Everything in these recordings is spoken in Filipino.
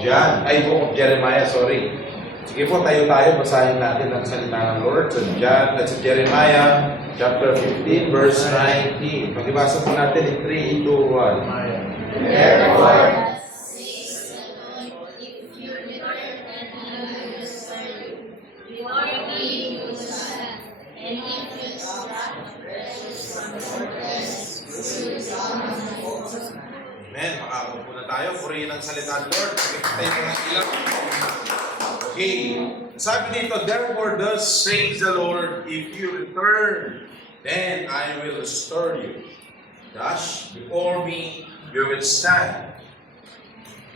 John, Book of Jeremiah, sorry. Sige po, tayo-tayo, basahin natin ang salita ng Lord sa John at sa Jeremiah, chapter 15, verse 19. Pag-ibasa po natin in 3, 2, 1. Therefore, says the Lord, if you return, then I will serve you. Before me you stand, and if you extract the precious from your breast, you shall not hold. Amen. Makakapo na tayo. Purihin ang salita ng Lord. Tayo ng ilang. Okay. Sabi dito, therefore thus says the Lord, if you return, then I will restore you. Thus, before me you will stand.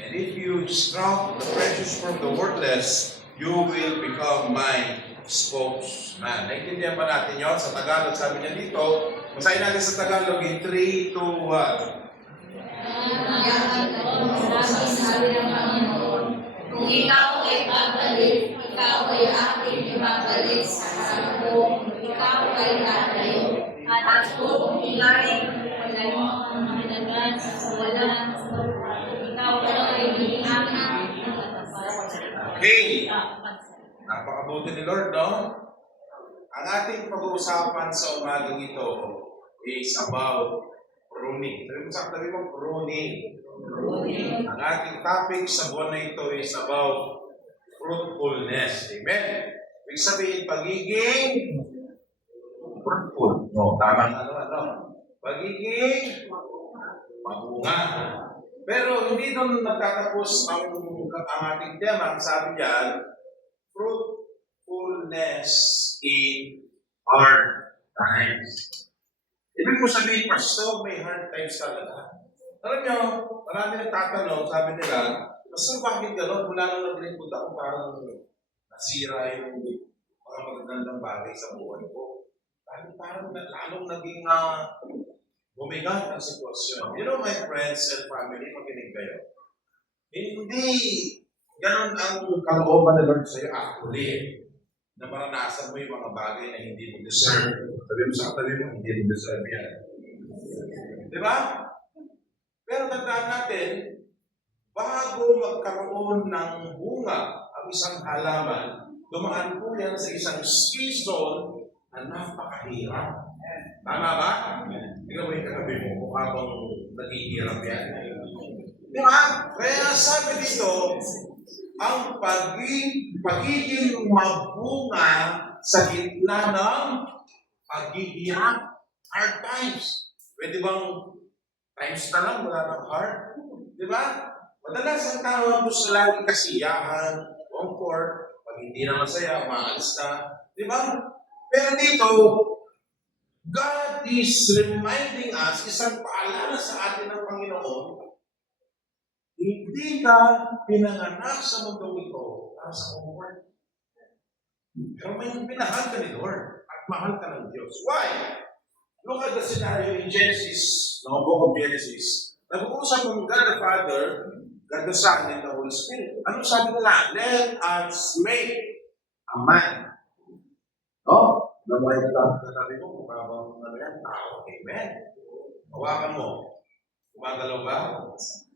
And if you extract the precious from the worthless, you will become my spokesman. Naintindihan ba natin yun? Sa Tagalog, sabi niya dito, basahin natin sa Tagalog in 3, 2, 1. Sabi ng Panginoon, kung ikaw ay babalik, ikaw ay aking ibabalik sa harap ko, ikaw ay tatayo. At kung ilay, wala mo ang mahalagan sa kawalan, ikaw ay hindi aking natatapat. Okay. Napakabuti ni Lord, no? Ang ating pag-uusapan sa umagang ito is about pruning. Sabi mo, pruning. Ang ating topic sa buwan na ito is about fruitfulness. Amen? Ibig sabihin, pagiging fruitful. No, tamang pagiging mabunga. Pero hindi doon nagtatapos ang ating tema. Ang sabi diyan, fruitfulness in hard times. Ibig mo sabihin, Pastor, may hard times talaga. Alam nyo, marami nagtatanong, sabi nila, Pastor, bakit gano'n? Mula nung nag-record ako, parang nasira yung mga magagandang bagay sa buhay ko. Parang lalong naging bumigat ang sitwasyon. You know, my friends and family, makinig kayo. Hindi gano'n ang kalooban ng Lord sa'yo actually. Na maranasan mo yung mga bagay na hindi mo deserve. Sabi mo sa katabi mo, hindi mo deserve yan. Di ba? Pero tandaan natin, bago magkaroon ng bunga ang isang halaman, dumaan po yan sa isang season na napakahirap. Tama ba? Tingnan mo yung katabi mo, kung habang naghihirap yan. Di ba? Kaya sabi dito, ang pagiging mabunga sa gitna ng paghihirap, hard times. Pwede bang times na lang, wala ng hard? Di ba? Madalas ang tao gusto lagi kasiyahan, comfort, pag hindi na masaya, maalis na. Di ba? Pero dito, God is reminding us, isang paalala sa atin ng Panginoon, hindi ka pinanganak sa mundong ito para sa comfort. Pero may pinahal ka ni Lord at mahal ka ng Diyos. Why? Look at the scenario in Genesis, no, Book of Genesis. Nag-uusap ng God the Father, God the Son, and the Holy Spirit. Ano sabi nila? Let us make a man. No? Namuhay ka sabi mo, kung habang ano yan, tao. Amen. Hawakan mo. Gumagalaw ba?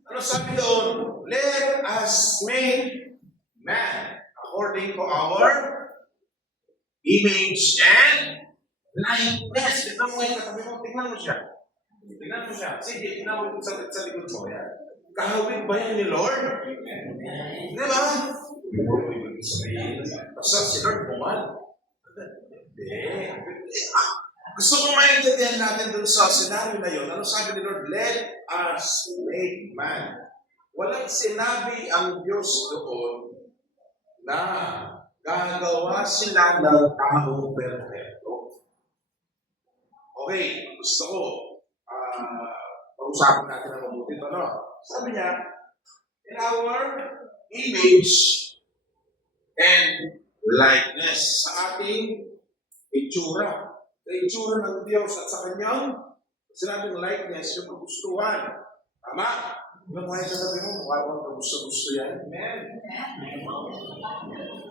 Ano sabi doon? Let us make man according to our image and likeness. Tignan mo yung katabi mo. Tignan mo siya. Tignan mo siya. Sige, tignan mo sa likod mo. Yan. Kahawig ba yan ni Lord? Di ba? Basta si Lord bumal. Hindi. Gusto ko maintindihan natin dun sa scenario na yun. Ano sabi ni Lord? Let us make man. Walang sinabi ang Diyos doon na gagawa sila ng taong perfecto. Okay, gusto ko pag-usapan natin ang mabuti ito. No? Sabi niya, in our image and likeness, sa ating itsura. Sa itsura ng Diyos at sa kanyang sinabing likeness, yung kagustuhan. Tama? Yung mga sasabi mo, mukha bang kagusto-gusto yan? Amen.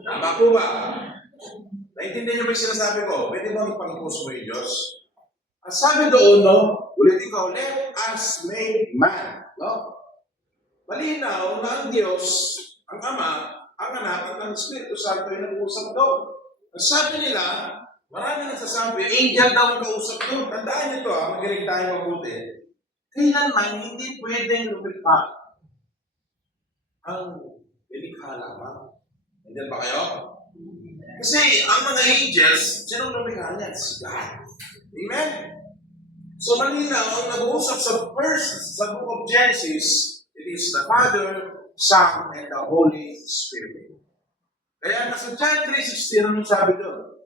Tama po ba? Naintindihan niyo ba yung sinasabi ko? Pwede mo ipang-post mo yung Diyos? Ang sabi doon, no? Ulitin ko, let us make man. No? Malinaw na ang Diyos ang Ama, ang Anak, at ang Espiritu Santo ay nag-uusap doon. Ang sabi nila, marami nagsasabi, angel daw ang kausap doon. Tandaan niyo ito, magaling tayo mabuti. Kailanman, hindi pwedeng lumikha ang nilikha lamang. Nandiyan ba kayo? Kasi ang mga angels, sinong lumikha niyan? Si God. Amen? So malinaw, ang nag-uusap sa book of Genesis, it is the Father, Son, and the Holy Spirit. Kaya nasa John 3:16, anong sabi doon?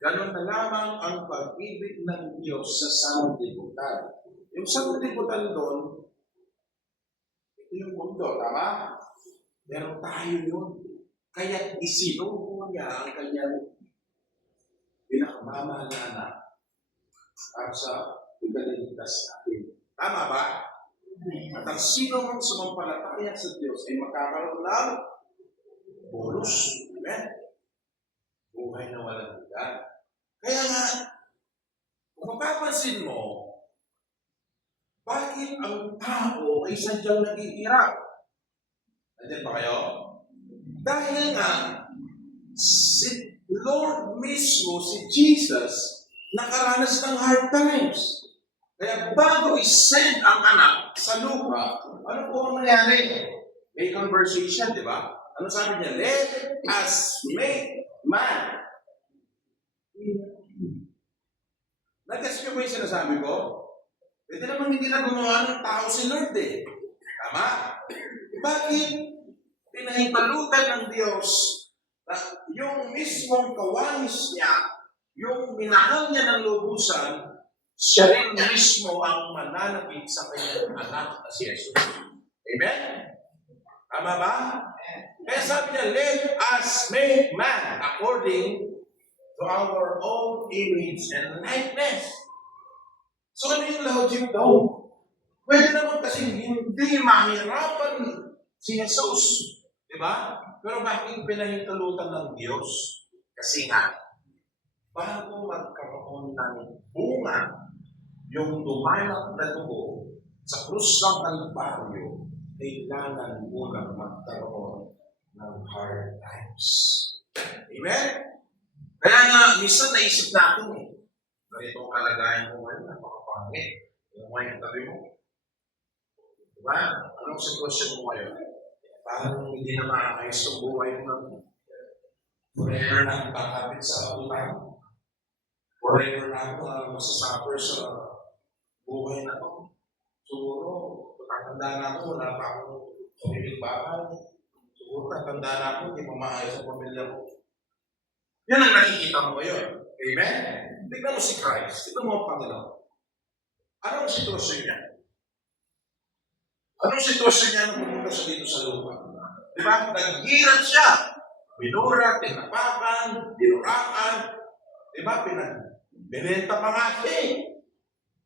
Ganon na lamang ang pag-ibig ng Diyos sa sanglibutan. Yung sanglibutan doon, ito yung mundo, tama? Pero tayo yun. Kaya isinuho niya ang kanyang pinakamamahala para sa ikaligtas natin. Tama ba? At ang sino mang sumampalataya sa Diyos ay magkakaroon ng bonus. Amen? Buhay na walang hanggan. Kaya nga, kung mapapansin mo, bakit ang tao ay sadyang naghihirap? Nandiyan ba kayo? Dahil nga, si Lord mismo, si Jesus, nakaranas ng hard times. Kaya bago isend ang anak sa lupa, ano po ang nangyari? May conversation, di ba? Ano sabi niya? Let us make man. Nag-gets niyo ba yung sinasabi ko? Pwede naman hindi na gumawa ng tao si Lord eh. Tama? Bakit pinahintulutan ng Diyos na yung mismong kawangis niya, yung minahal niya ng lubusan, siya rin mismo ang mananapit sa kanyang anak na si Jesus. Amen? Tama ba? Kaya sabi niya, let us make man according to our own image and likeness. So ano yung logic daw? Pwede naman kasi hindi mahirapan si Jesus. Di ba? Pero bakit pinahintulutan ng Diyos? Kasi nga, bago magkaroon ng bunga, yung dumalak na dugo sa krus ng Kalbaryo, kailangan munang magkaroon ng hard times. Amen? Kaya nga, minsan naisip natin eh, ganitong kalagayan mo ngayon, napakapangit. Yung ngayon tabi mo. Diba? Anong sitwasyon mo ngayon? Parang hindi na maayos ang buhay mo. Forever na ang kakapit sa utang. Forever na ako masasuffer sa buhay na to. Siguro, tatanda na ako, wala pa akong pamiling bahay. Siguro, tatanda na ako, hindi pa maayos ang pamilya ko. Yan ang nakikita mo ngayon. Amen? Tignan mo si Christ. Tignan mo ang Panginoon. Anong sitwasyon niya? Anong sitwasyon niya nung pumunta siya dito sa lupa? Diba? Naghirap siya. Binura, tinapakan, binurakan. Diba? Binenta pa nga siya eh.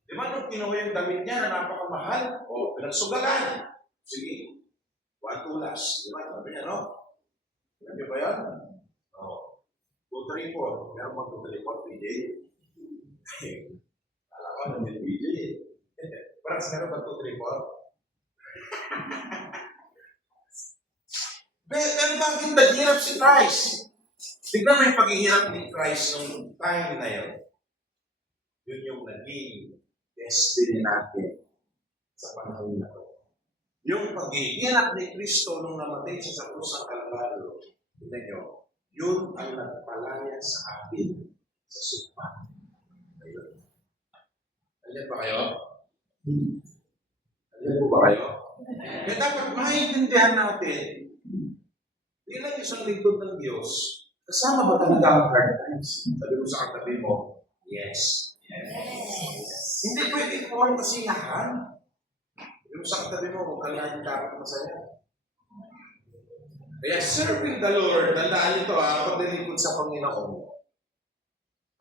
Diba? Nung kinuha yung damit niya na napakamahal, o pinagsugalan. Sige. Watulas. Diba? Sabi niya, no? Sabi ba yan? Oo. 2, 3, 4. Meron bang 2, 3, 4, PJ? Alam ko, nandiyan PJ. Parang meron bang 2, 3, 4? Pero bakit naghirap si Christ? Tignan mo yung paghihirap ni Christ nung time na yun. Yun yung naging destiny natin sa panahon na ito. Yung paghihirap ni Kristo nung namatay siya sa krus ng Kalbaryo, tignan nyo, yun ang nagpalaya sa atin sa sumpa. Ayun. Ayan ba kayo? Ayan po ba kayo? Kaya dapat maintindihan natin, bilang isang lingkod ng Diyos, kasama ba talaga ang hard times? Sabi mo sa katabi mo, yes. Hindi pwede po ang kasiyahan. Sabi mo sa katabi mo, kung kailangan ka masaya. Kaya serving the Lord, tandaan ito paglilingkod sa Panginoon,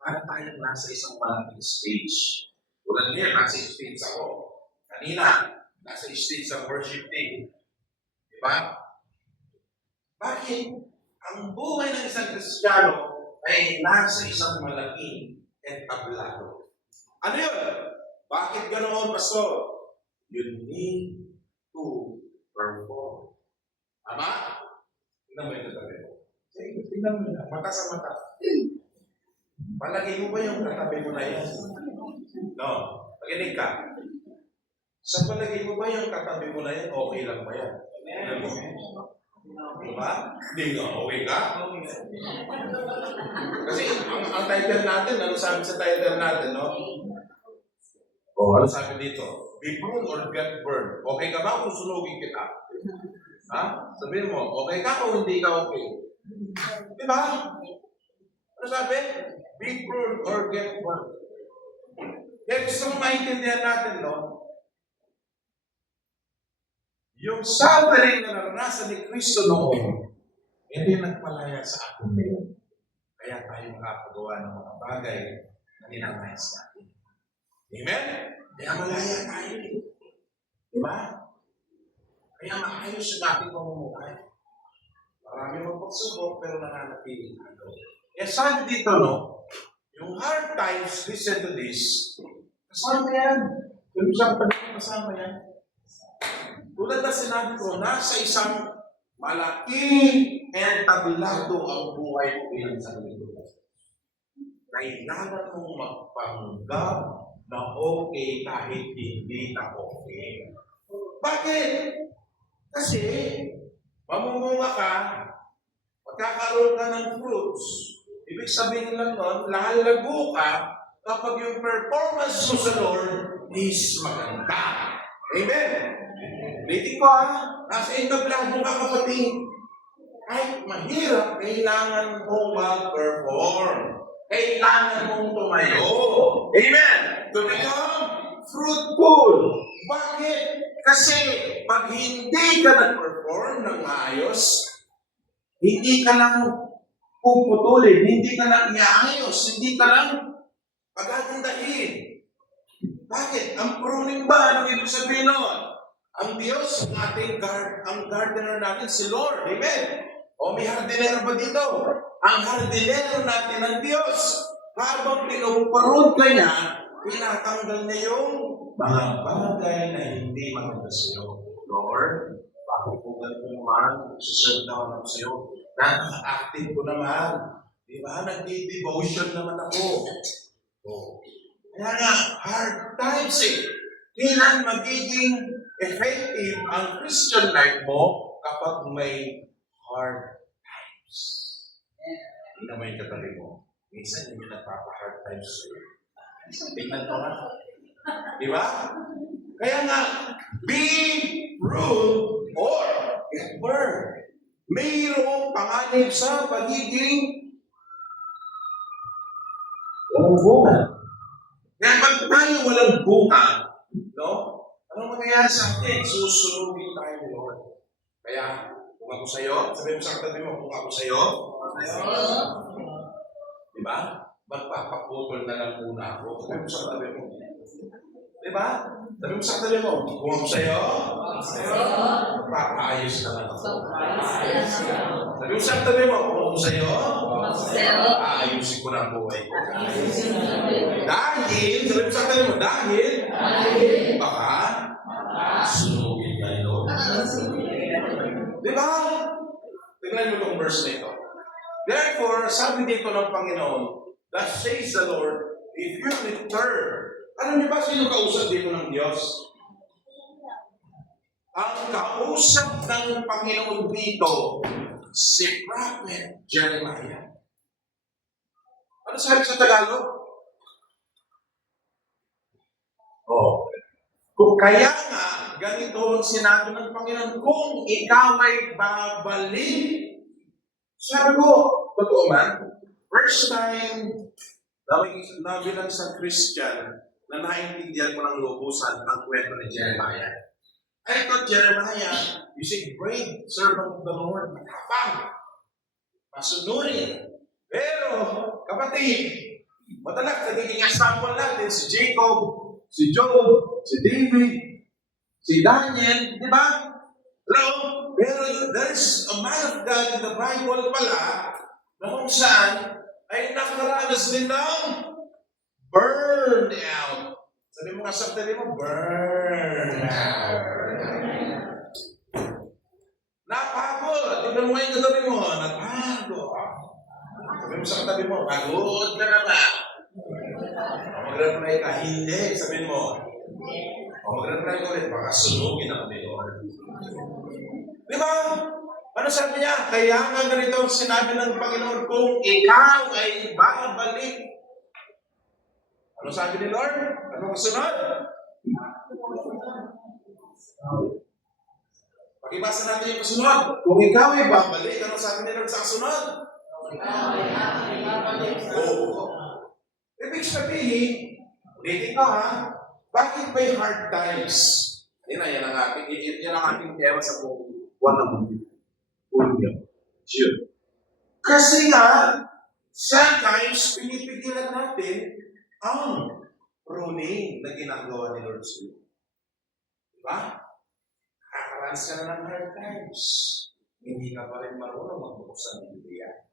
para tayong nasa isang malaking stage. Tulad niya, nasa stage ako. Kanina, nasa stage sa worship team. Diba? Bakit? Ang buhay ng isang Kristiyano ay nasa isang malaking entablado. Ano yun? Bakit ganoon, Pastor? You need to perform. Tama? Tingnan mo yung katabi mo. Sige, tingnan mo na. Mata sa mata. Palagay mo ba yung katabi mo na yan? No. Pakinig ka. Sa palagay mo ba yung katabi mo na yan, okay lang ba yan? Diba? Hindi nga, okay ka? Kasi ang title natin, ano sabi sa title natin, no? Ano sabi dito? Be pruned or get burned. Okay ka ba kung sunugin kita? Ha? Sabihin mo, okay ka o hindi ka okay? Diba? Ano sabi? Be pruned or get burned. Kaya gusto mo maintindihan natin, no? Yung suffering na naranasan ni Kristo noon, hindi nagpalaya sa atin ngayon. Kaya tayo makapagawa ng mga bagay na ninanais natin. Amen? Kaya malaya tayo. Diba? Kaya maayos yung ating pamumuhay. Marami mong pagsubok, pero nananatili tayo. Kaya sabi dito, no? Yung hard times, listen to this. Kasama yan. Yung isang panahon, kasama yan. Tulad na sinabi ko, nasa isang malaking entablado ang buhay mo bilang sarili ko. Kailangan mong magpanggap na okay kahit hindi na okay. Bakit? Kasi, mamumunga ka, magkakaroon ka ng fruits. Ibig sabihin lang nun, lalago ka kapag yung performance mo sa Lord is maganda. Amen? Ready ko nasa entablado ka kapatid. Kahit mahirap, kailangan mong mag-perform. Kailangan mong tumayo. Amen? To become fruitful. Bakit? Kasi pag hindi ka nag-perform ng maayos, hindi ka lang puputulin, hindi ka lang iayos, hindi ka lang pagagandahin. Bakit? Ang pruning ba? Anong ibig sabihin nun? Ang Diyos, ang ating ang gardener natin, si Lord. Amen? O may hardinero ba dito? Ang hardinero natin ang Diyos. Habang pinupurod ka niya, pinatanggal niya yung mga bagay na hindi maganda sa iyo. Lord, bakit po ganito naman? Susunod naman ako sa iyo. Nakaka-active ko naman. Di ba? Nagdi-devotion naman ako. Kaya nga, hard times eh. Kailan magiging effective ang Christian life mo kapag may hard times. Hindi naman yung katabi mo. Minsan hindi nagpapa-hard times sa'yo. Tingnan mo nga. Di ba? Kaya nga, be rude or get burned. Mayroong panganib sa pagiging walang bunga. Kaya pag tayo walang bunga, no? Anong mangyayari sa atin? Susunugin tayo ni Lord. Kaya, kung ako sa'yo, sabihin mo sa katabi mo, kung ako sa'yo, di ba? Magpapaputol na lang muna ako. Sabihin mo sa katabi mo. Di ba? Sabihin mo sa katabi mo, kung ako sa'yo, magpapaayos na lang ako. Sabihin mo sa katabi mo, kung ako sa'yo, aayusin ko na ang buhay ko. Dahil, sabihin mo sa katabi mo, dahil, baka, sunugin kayo. Di ba? Tingnan mo itong verse na ito. Therefore, sabi dito ng Panginoon, thus says the Lord, if you return, alam niyo ba sino kausap dito ng Diyos? Ang kausap ng Panginoon dito, si Prophet Jeremiah. Ano sabi sa Tagalog? Kung kaya nga, ganito ang sinabi ng Panginoon, kung ikaw ay babalik, sabi ko, totoo man, first time na bilang sa Christian, na naintindihan ko ng lubusan ang kwento ni Jeremiah. I thought Jeremiah is a great servant of the Lord, matapang, masunurin. Pero, kapatid, madalas nagiging example natin si Jacob, si Job, si David, si Daniel, di ba? Hello? Pero there's a man of God in the Bible pala na kung saan ay nakaranas din ng burn out. Sabi mo nga sa tabi mo, burn out. Napagod. Tingnan Ano mo ngayon katabi mo? Natago. Sabi mo sa katabi mo, pagod ka na ba? Mag-reply ka, hindi. Sabihin mo, mag-reply ko ulit, baka sunugin ako ni Lord. Di ba? Ano sabi niya? Kaya nga ganito ang sinabi ng Panginoon, kung ikaw ay babalik. Ano sabi ni Lord? Ano kasunod? Pakibasa natin yung kasunod. Kung ikaw ay babalik, ano sabi ni Lord sa kasunod? Oo. Ibig sabihin, ulitin ko ha, bakit may hard times? Yan ang ating tema sa buong buwan ng mundo. Kasi nga, sometimes, pinipigilan natin ang pruning na ginagawa ni Lord sa iyo. Diba? Nakakaranas ka na ng hard times. Hindi ka pa rin marunong magbuksan ng Biblia.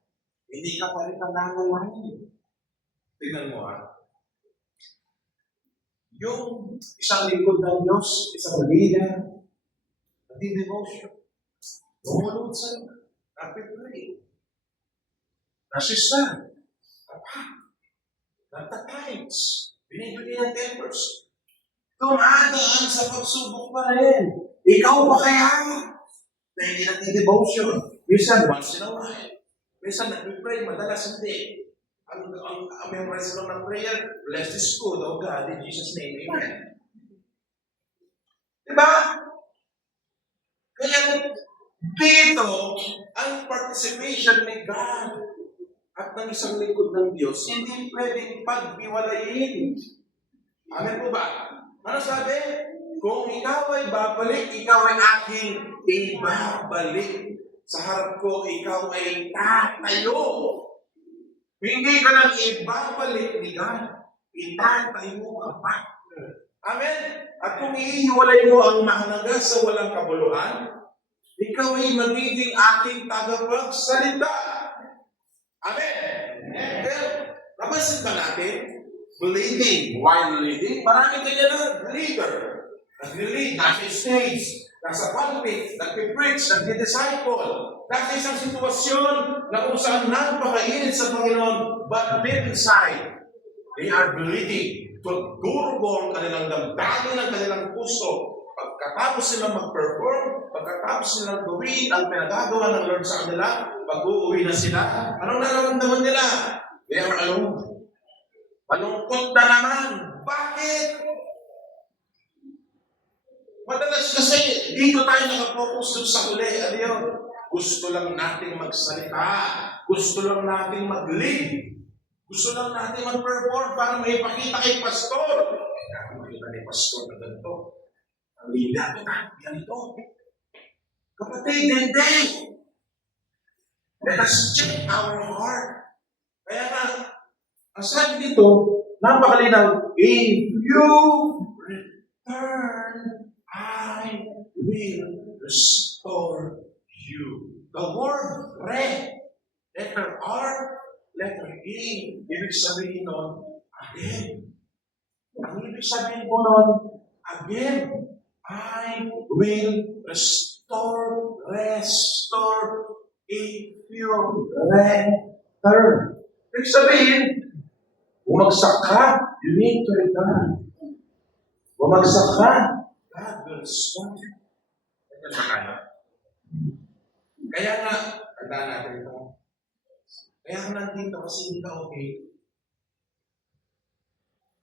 Hindi ka pa rin nananalangin. Tingnan mo ha. Yung isang lingkod ng Diyos, isang leader, nagdi-devotion. Tumulog sa napipray. Nasistan. Nagtatimes. Binibigyan ng 10%. Tumadaan sa pagsubok pa rin. Ikaw pa kaya? Na hindi nagdi-devotion. Minsan, once in a while. Minsan, nagpipray, madalas hindi. Ang memorize lang ng prayer, bless this food, oh God, in Jesus' name, amen. Diba? Kaya dito, ang participation ni God at ng isang lingkod ng Diyos, hindi pwedeng pagbiwalayin. Amen po ba? Ano sabi? Kung ikaw ay babalik, ikaw ay aking ibabalik. Sa harap ko, ikaw ay tatayo. Hindi ka lang ibabalik ni God. Itatayo ka pa. Amen? At kung iiwalay mo ang mahalaga sa walang kabuluhan, ikaw ay magiging aking tagapagsalita. Amen? Kaya, napansin ba natin? Believing while leading, maraming kanya na leader. Nag-lead, nasa stage, nasa pulpit, nag-preach, nag-disciple. Nasa isang sitwasyon na kung saan napakainit sa Panginoon, but deep inside, they are bleeding. Tuturo ang kanilang damdamin ng kanilang puso. Pagkatapos silang mag-perform, pagkatapos silang gawin ang pinagagawa ng Lord sa kanila, pag-uuwi na sila, anong nararamdaman nila? They are alone. Malungkot na naman. Bakit? Madalas kasi, dito tayo nakapokus dun sa huli. Ano yun? Gusto lang nating magsalita. Gusto lang nating mag-lead. Gusto lang nating mag-perform para may ipakita kay pastor. Kaya makita ni pastor na ganito. Ang leader kita, ganito. Kapatid, hindi. Let us check our heart. Kaya nga, ang sabi dito, napakalinaw, if you return, I will restore you. The word re, letter R, letter E, ibig sabihin nun, again. Ang ibig sabihin po nun, again, I will restore, if you return. Ibig sabihin, bumagsak ka, you need to return. Bumagsak ka, God will restore you. Ito sa kanan. Kaya nga, tandaan natin ito. Kaya ka nandito kasi hindi ka okay.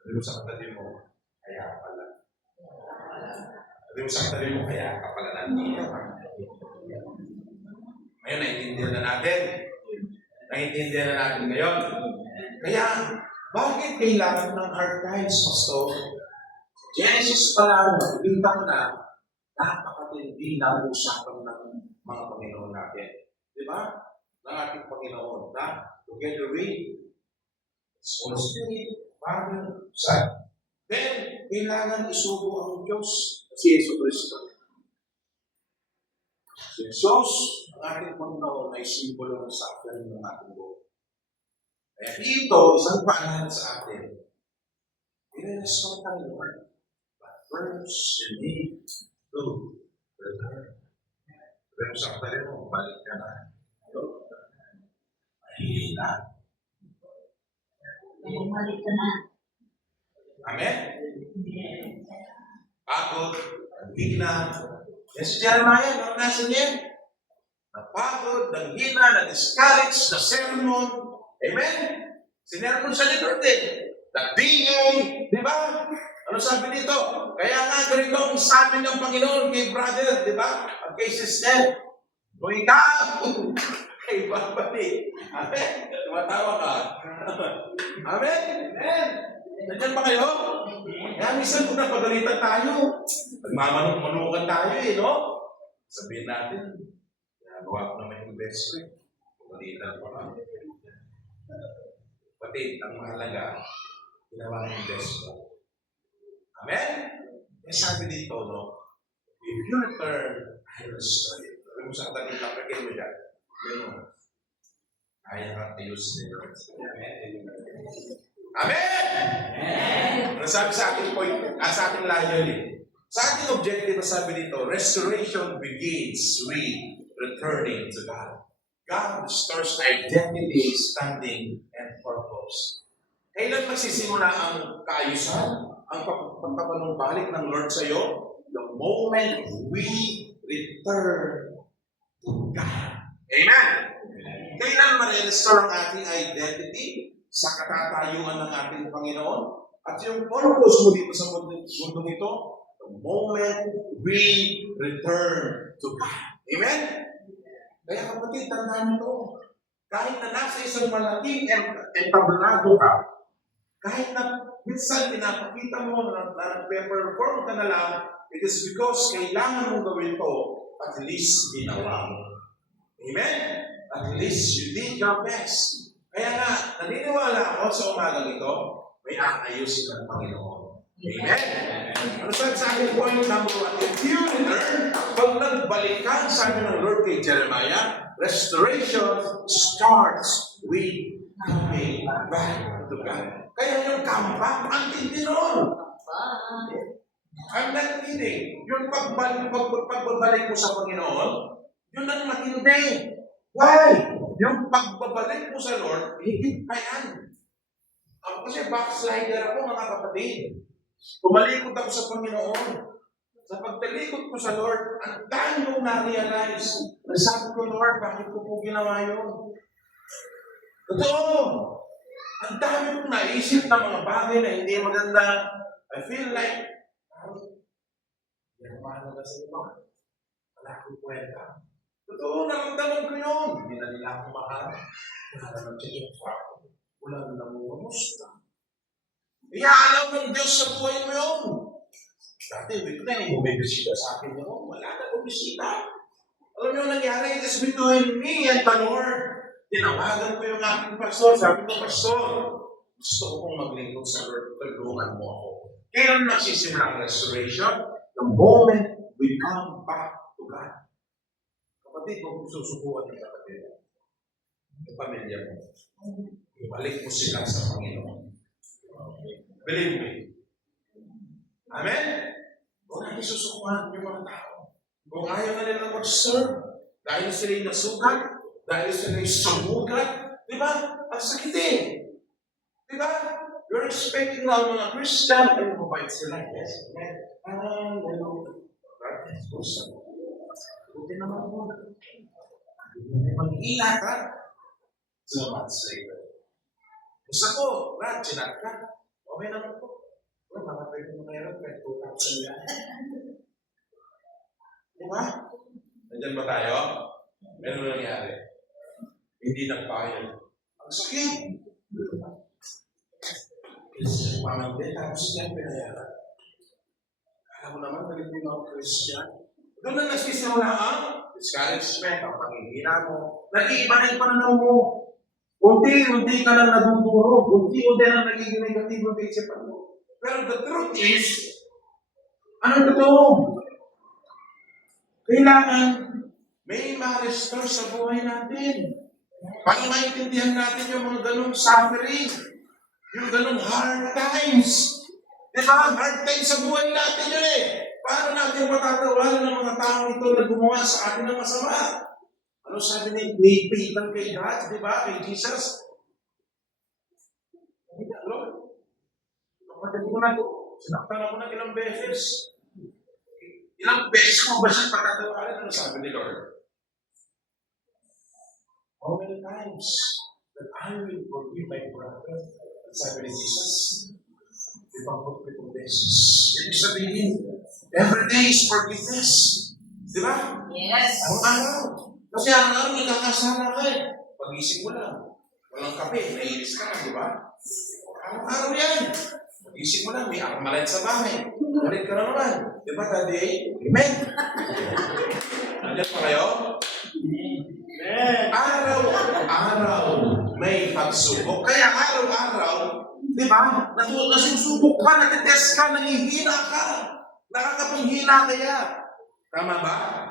Sabi mo sa katabi mo, kaya pala. Sabi mo sa katabi mo, kaya ka pala nandito. Ngayon, naiintindihan na natin. Naiintindihan na natin ngayon. Kaya, bakit kailangan ng hard times, Pastor? Genesis pa lang, nakikita ko na napakatindi na usapan ng mga Panginoon natin. Di ba? Ng ating Panginoon na together with Holy Spirit, Father, Son. Then, kailangan isubo ang Diyos si Yesu Cristo. Si Jesus, ang ating Panginoon ay simbolo ng suffering ng ating buhay. Kaya dito, isang paalala sa atin, i-restore ka ni Lord. But first, you need to return. Pero sa katalim mo, balik ka na. Mahina. Bumalik ka na. Amen? Pagod, hina. Yan si Jeremiah, naranasan niya. Napagod, nanghina, na-discourage, na sermon. Amen? Sinermon siya ni Lord eh. Nagdingay, di ba? Ano sabi dito? Kaya nga ganito ang sabi ng Panginoon kay brother, di ba? At kay sister. Kung ikaw, kay babali. Amen? Tumatawa ka. Amen? Amen? Nandiyan ba kayo? Kaya minsan kung napagalitan tayo, nagmamanok-manukan tayo eh, no? Sabihin natin, nagawa ko naman yung best friend. Pagalitan pa ka. Pati, ang mahalaga, ginawa mo yung best friend. Amen? Kaya sabi dito, no? If you return, I will restore you. Sabi mo sa kataling kapagin mo dyan. Yan mo. Kaya ka ayusin nila. Amen? Amen! Ano sabi sa ating point, sa ating layunin? Sa ating objective, sabi dito, restoration begins with returning to God. God restores identity, standing, and purpose. Kailan magsisimula ang kaayusan? Ang pagpapanumbalik ng Lord sa iyo? The moment we return to God. Amen! Kailan ma-restore ang ating identity? Sa katatayuan ng ating Panginoon. At yung purpose mo dito sa mundong ito, the moment we return to God. Amen? Kaya kapatid, tandaan ito. Kahit na nasa isang malaking entablado ka, kahit na minsan pinapakita mo na nag-perform ka na lang, it is because kailangan mong gawin ito, at least ginawa mo. Amen? At least you did your best. Kaya nga, naniniwala ako sa umagang ito, may aayusin ng Panginoon. Amen? Ano sabi sa akin point number 1? If you return, pag nagbalik ka, sabi ng Lord kay Jeremiah, restoration starts with coming back to God. Kaya yung comeback, ang tindi nun. I'm not kidding. Yung pagbabalik mo sa Panginoon, yun ang matindi. Why? Yung pagbabalik mo sa Lord, higit pa yan. Ako kasi backslider ako, mga kapatid. Tumalikod ako sa Panginoon. Sa pagtalikod ko sa Lord, ang dami kong na-realize. Sabi ko, Lord, bakit ko po ginawa yun? Totoo. Ang dami kong naisip na mga bagay na hindi maganda. I feel like, yan mahalaga sa iba. Wala akong kwenta. Totoo, naramdaman ko yun. Hindi na nila akong mahal. Wala naman siya yung faro. Wala na lang mo kamusta. Iaalam ng Diyos sa buhay mo yun. Dati, wait na eh, bumibisita sa akin yun. Wala na bumisita. Alam niyo nangyari, it is between me and the Lord. Tinawagan ko yung aking pastor. Sabi ko, Pastor, gusto ko kong maglingkod sa Lord. Tulungan mo ako. Kailan magsisimula ang restoration? The moment we come back to God. Kapatid, kung susubukan ng kapatid, yung pamilya mo, ibalik mo sila sa Panginoon. Believe me. Amen? Huwag natin susukuhan yung mga tao. Kung ayaw na nila mag-serve, dahil sila yung nasukat, dahil sila yung sumugat, di ba? Ang sakit eh. Di ba? You're expecting na ang mga Christian, and mabait sila. Yes, amen. Buti naman mo. Mag-ila ka. So much later. Gusto ko, Brad, chinat ka. Okay naman po. Well, mga pwede mo mayroon, kahit 2,000 yan. Diba? Nandiyan ba tayo? Meron na nangyari. Hindi nagpahayag. Ang sakit. Kasi pamangkin, tapos yan pinayaran. Alam mo naman, nalipin ako Christian. Doon na nagsisimula ang discouragement, ang pangihina mo. Nag-iiba na yung pananaw mo. Unti-unti ka lang naduduro. Unti-unti lang nagiging negatibo ang isipan mo. Pero the truth is, ano totoo? Kailangan may ma-restore sa buhay natin. Para maintindihan natin yung mga ganong suffering. Yung ganong hard times. Diba? Hard times sa buhay natin yun eh. Paano natin matatawanan ng mga taong ito na gumawa sa atin ng masama? Ano sabi ni Peter kay God, di ba? Kay Jesus? Hindi na, Lord. Kapatid ko na ito. Sinaktan ako ng ilang beses. Ilang beses mo ba siya patatawanan? Ano sabi ni Lord? How many times that I will forgive my brother? Ang sabi ni Jesus, 50 beses. Ibig sabihin, every day is forgiveness. Di ba? Yes. Araw-araw. Kasi araw-araw nagkakasala ka eh. Pag-isip mo lang. Walang kape, naiinis ka na, di ba? Araw-araw yan. Pag-isip mo lang, may akamalan sa bahay. Balik ka na naman. Di ba, Daddy? Amen? Nandiyan pa kayo? Araw-araw may pagsubok. Kaya araw-araw, di ba? Nasusubok ka, natitest ka, nangihina ka. Nakakapanghina kaya. Tama ba?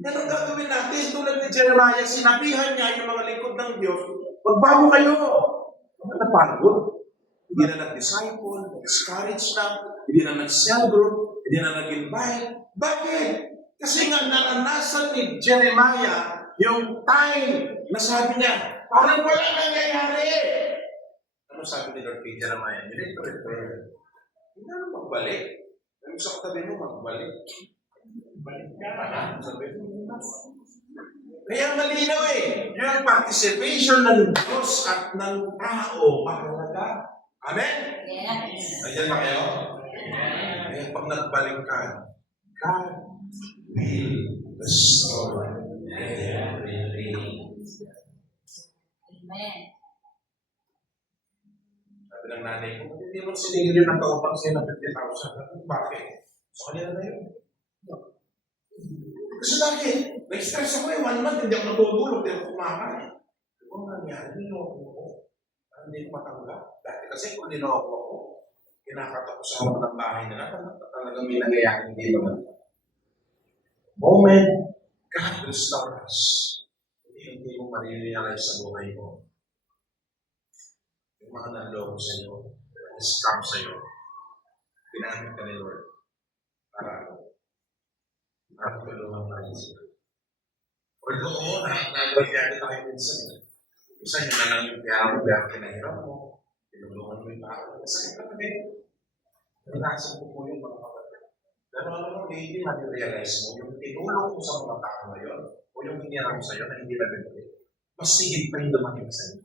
Yan ang gagawin natin. Tulad ni Jeremiah, sinabihan niya yung mga lingkod ng Diyos, magbago kayo. Napagod. Hindi na nag-disciple, discourage na, hindi na nag-cell group, hindi na nag-invite. Bakit? Kasi nga naranasan ni Jeremiah yung time na sabi niya, parang wala nangyayari. Ano sabi ni Lord kay Jeremiah? Hindi na magbalik. Ano sa katabi mo, magbalik. Balik ka na. Kaya malinaw eh. Yung participation ng Diyos at ng tao, mahalaga. Amen? Yes. Ayan ba kayo? Kaya pag nagbalik ka, God will restore everything. Amen. Sabi ng nanay ko, hindi mo sinigil yun ang kaupang sa'yo ng 50,000. Bakit? So, kanila na yun. Kasi bakit? Nag-stress ako eh, 1 month, hindi ako natutulog, hindi ako kumakain. Ano ang nangyari? Niloko ko. Hindi ko matanggap. Dati kasi kung niloko ako, kinakata ko sa harap ng bahay nila, talagang may nangyayari, hindi naman. Moment, God will restore us. Hindi mo marirealize sa buhay mo. Yung mga nanloko sa iyo, scam sa iyo, pinamit ka ni Lord para tulungan natin sila. Although, nagbagyari tayo minsan. Minsan yun na lang yung kaya kinahirap mo, tinulungan mo yung tao. Masakit ka kami. Nalasan ko po yung mga kapatid. Pero ano hindi ma-realize mo, yung tinulong mo sa mga tao ngayon, o yung hinirap sa iyo na hindi na binili, mas sigit pa yung dumating sa iyo.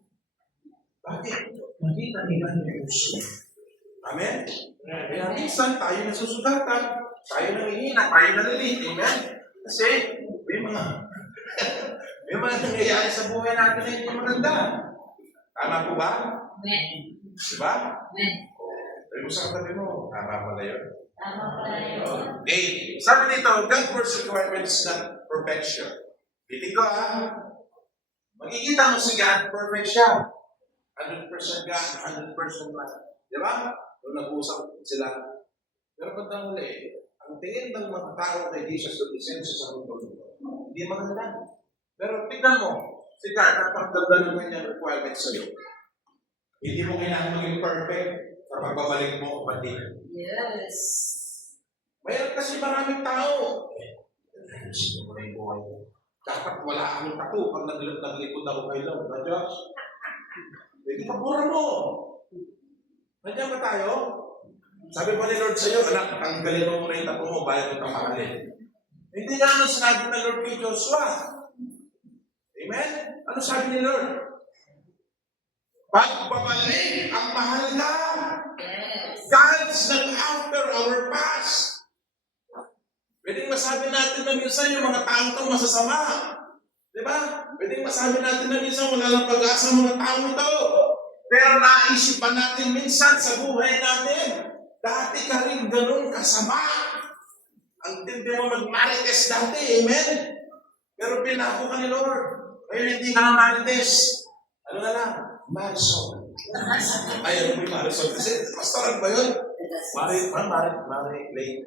Bakit? Nakita nila yung uso. Amen? Kaya minsan tayo nasusugatan, tayo nangihina, tayo nalilito. Amen? Kasi may mga nangyayari sa buhay natin na hindi maganda. Tama po ba? Amen. Diba? Amen. Sabi mo sa katabi mo, tama pala yun. Tama pala yun. Okay. Sabi dito, God first requirements not perfection. Bitin ko makikita mo si God, perfect siya. 100% God, 100% man. Di ba? Kung nag-uusap sila. Pero pagdang uli, ang tingin ng mga tao kay Jesus o isenso sa mundo, hindi maganda. Pero tignan mo, si God, napakaganda ng kanyang requirements sa iyo. Hindi mo kailangan maging perfect sa pagbabalik mo o pati. Yes. Mayroon kasi maraming tao. Sino mo na yung buhay mo? Dapat wala akong tattoo pag naglikod ako kay Lord. Na Diyos? Hindi pabura mo. Nandiyan ba tayo? Sabi pa ni Lord sa iyo, anak, tanggalin mo muna yung tattoo mo bayan mo tamahalin. Hindi nga ano sinabi ng Lord kay Joshua. Amen? Ano sabi ni Lord? Pagbabalik ang mahalaga. Yes. God's not after our past. Pwedeng masabi natin na minsan yung mga taong itong masasama. Di ba? Pwedeng masabi natin na minsan wala lang pag-asa ang mga taong ito. Pero naisip pa natin minsan sa buhay natin, dati ka rin ganun kasama. Ang tindi mo mag-marites dati, amen? Pero pinago ka ni Lord. Ngayon hindi ka na marites. Ano na lang? Marisol. Ayaw mo yung Marisol. Kasi pastoran ba yun? Mari,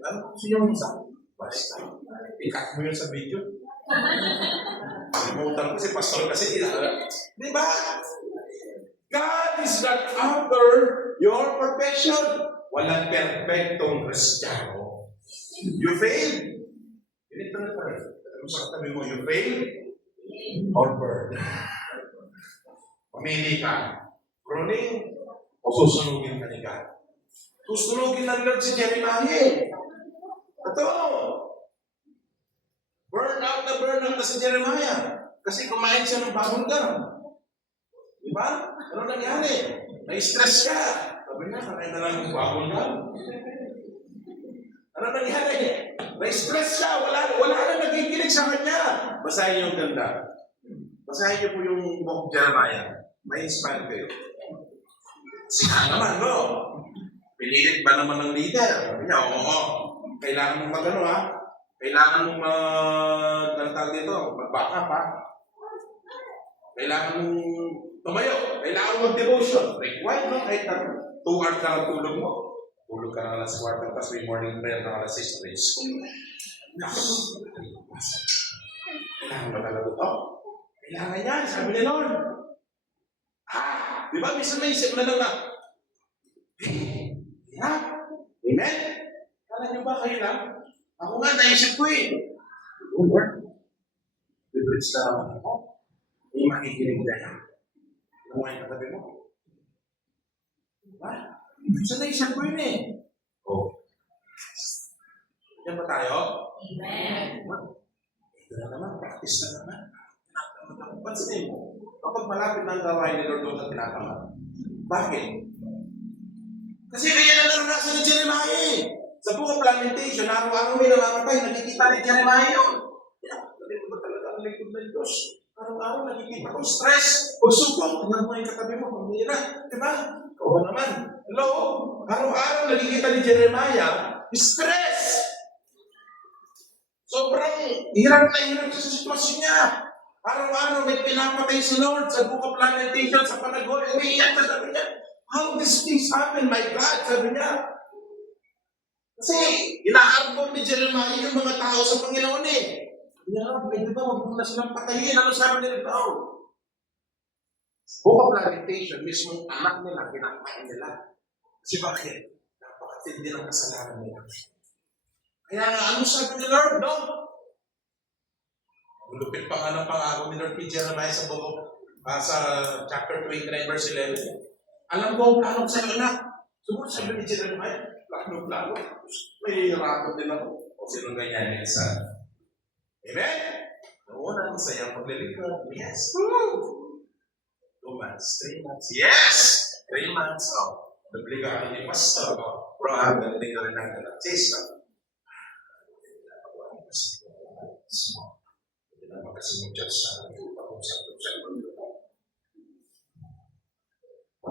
ano? Sino yung isa? Basta. Ikat mo yun sa video. Limutan ko si pastor kasi ilalala. Di ba? God is not after your perfection. Walang perfectong Kristiyano. You failed. You need to return. Ano sa katabi mo? You failed or burn? Pamili ka. Pruning o susunugin ka ni God? Susunugin ng Lord si Jeremiah. Ito. Burn out na si Jeremiah. Kasi kumain siya ng bagong gum. Di ba? Ano nangyari? Na-stress ka. Sabi niya, kakain na lang ng bagong gum. Ano nangyari? Na-stress siya. Wala na nagigilig sa kanya. Basahin yung ganda. Basahin niyo po yung book of Jeremiah. May inspire kayo. Sina naman, no? Pinilit ba naman ng leader? Sabi niya, oo. Kailangan mong magano ha? Kailangan mong mag-backup ha? Kailangan mong tumayo. Kailangan mong devotion. Required, no? Kahit 2 hours na lang tulog mo. Tulog ka na alas 4, tapos may morning prayer na alas 6 na school. Kailangan ba talaga ito? Kailangan yan, sabi ni Lord. Di ba? Minsan may isip na lang na, Amen? Kala nyo ba kayo lang? Ako nga, naisip ko eh. Lord, bibridge na naman ako. May makikinig na yan. Namuhay ka tabi mo. Diba? Minsan naisip ko yun eh. Yan ba tayo? Amen. Ito na naman, practice na naman. Pansinin mo, kapag malapit ng gawain ni Lord doon sa tinatamad. Bakit? Kasi kaya na naranasan ni Jeremiah eh. Sa book of Lamentation, araw-araw may namamatay, nakikita ni Jeremiah yun. Nakikita ba talaga ang likod ng Diyos? Araw-araw nakikita ko, stress, pagsubok, tingnan mo yung katabi mo, pamira. Diba? Oo naman. Hello? Araw-araw nakikita ni Jeremiah, stress! Sobrang hirap na hirap sa sitwasyon niya. Araw-araw may pinapatay si Lord sa book of Lamentation, sa panagod, umiiyak na sabi niya, how these things happen, my God, sabi niya. Kasi, inaarbon ni Jeremiah yung mga tao sa Panginoon eh. Sabi niya, pwede ba, huwag mo na silang patayin, ano sabi nila tao? Book of Lamentation, mismong anak nila, pinakain nila. Kasi bakit? Napakatindi ng kasalanan nila. Kaya nga, ano sabi ni Lord, no? Lupit pa nga ng pangako ni Lord kay Jeremiah sa book sa chapter 29, verse 11. Alam ko ang plano sa iyo, anak. Sumunod sabi ni Jeremiah, plano. May hirapan din ako. O sino ganyan yan sa... Amen? Noon, ang masaya paglilingkod. Yes! 2 months, 3 months. Yes! 3 months. Oh, nabligaan ni Pastor. Oh, bro, galing ka rin ng baptista. Makasimong Diyos sa pag-usap-usap.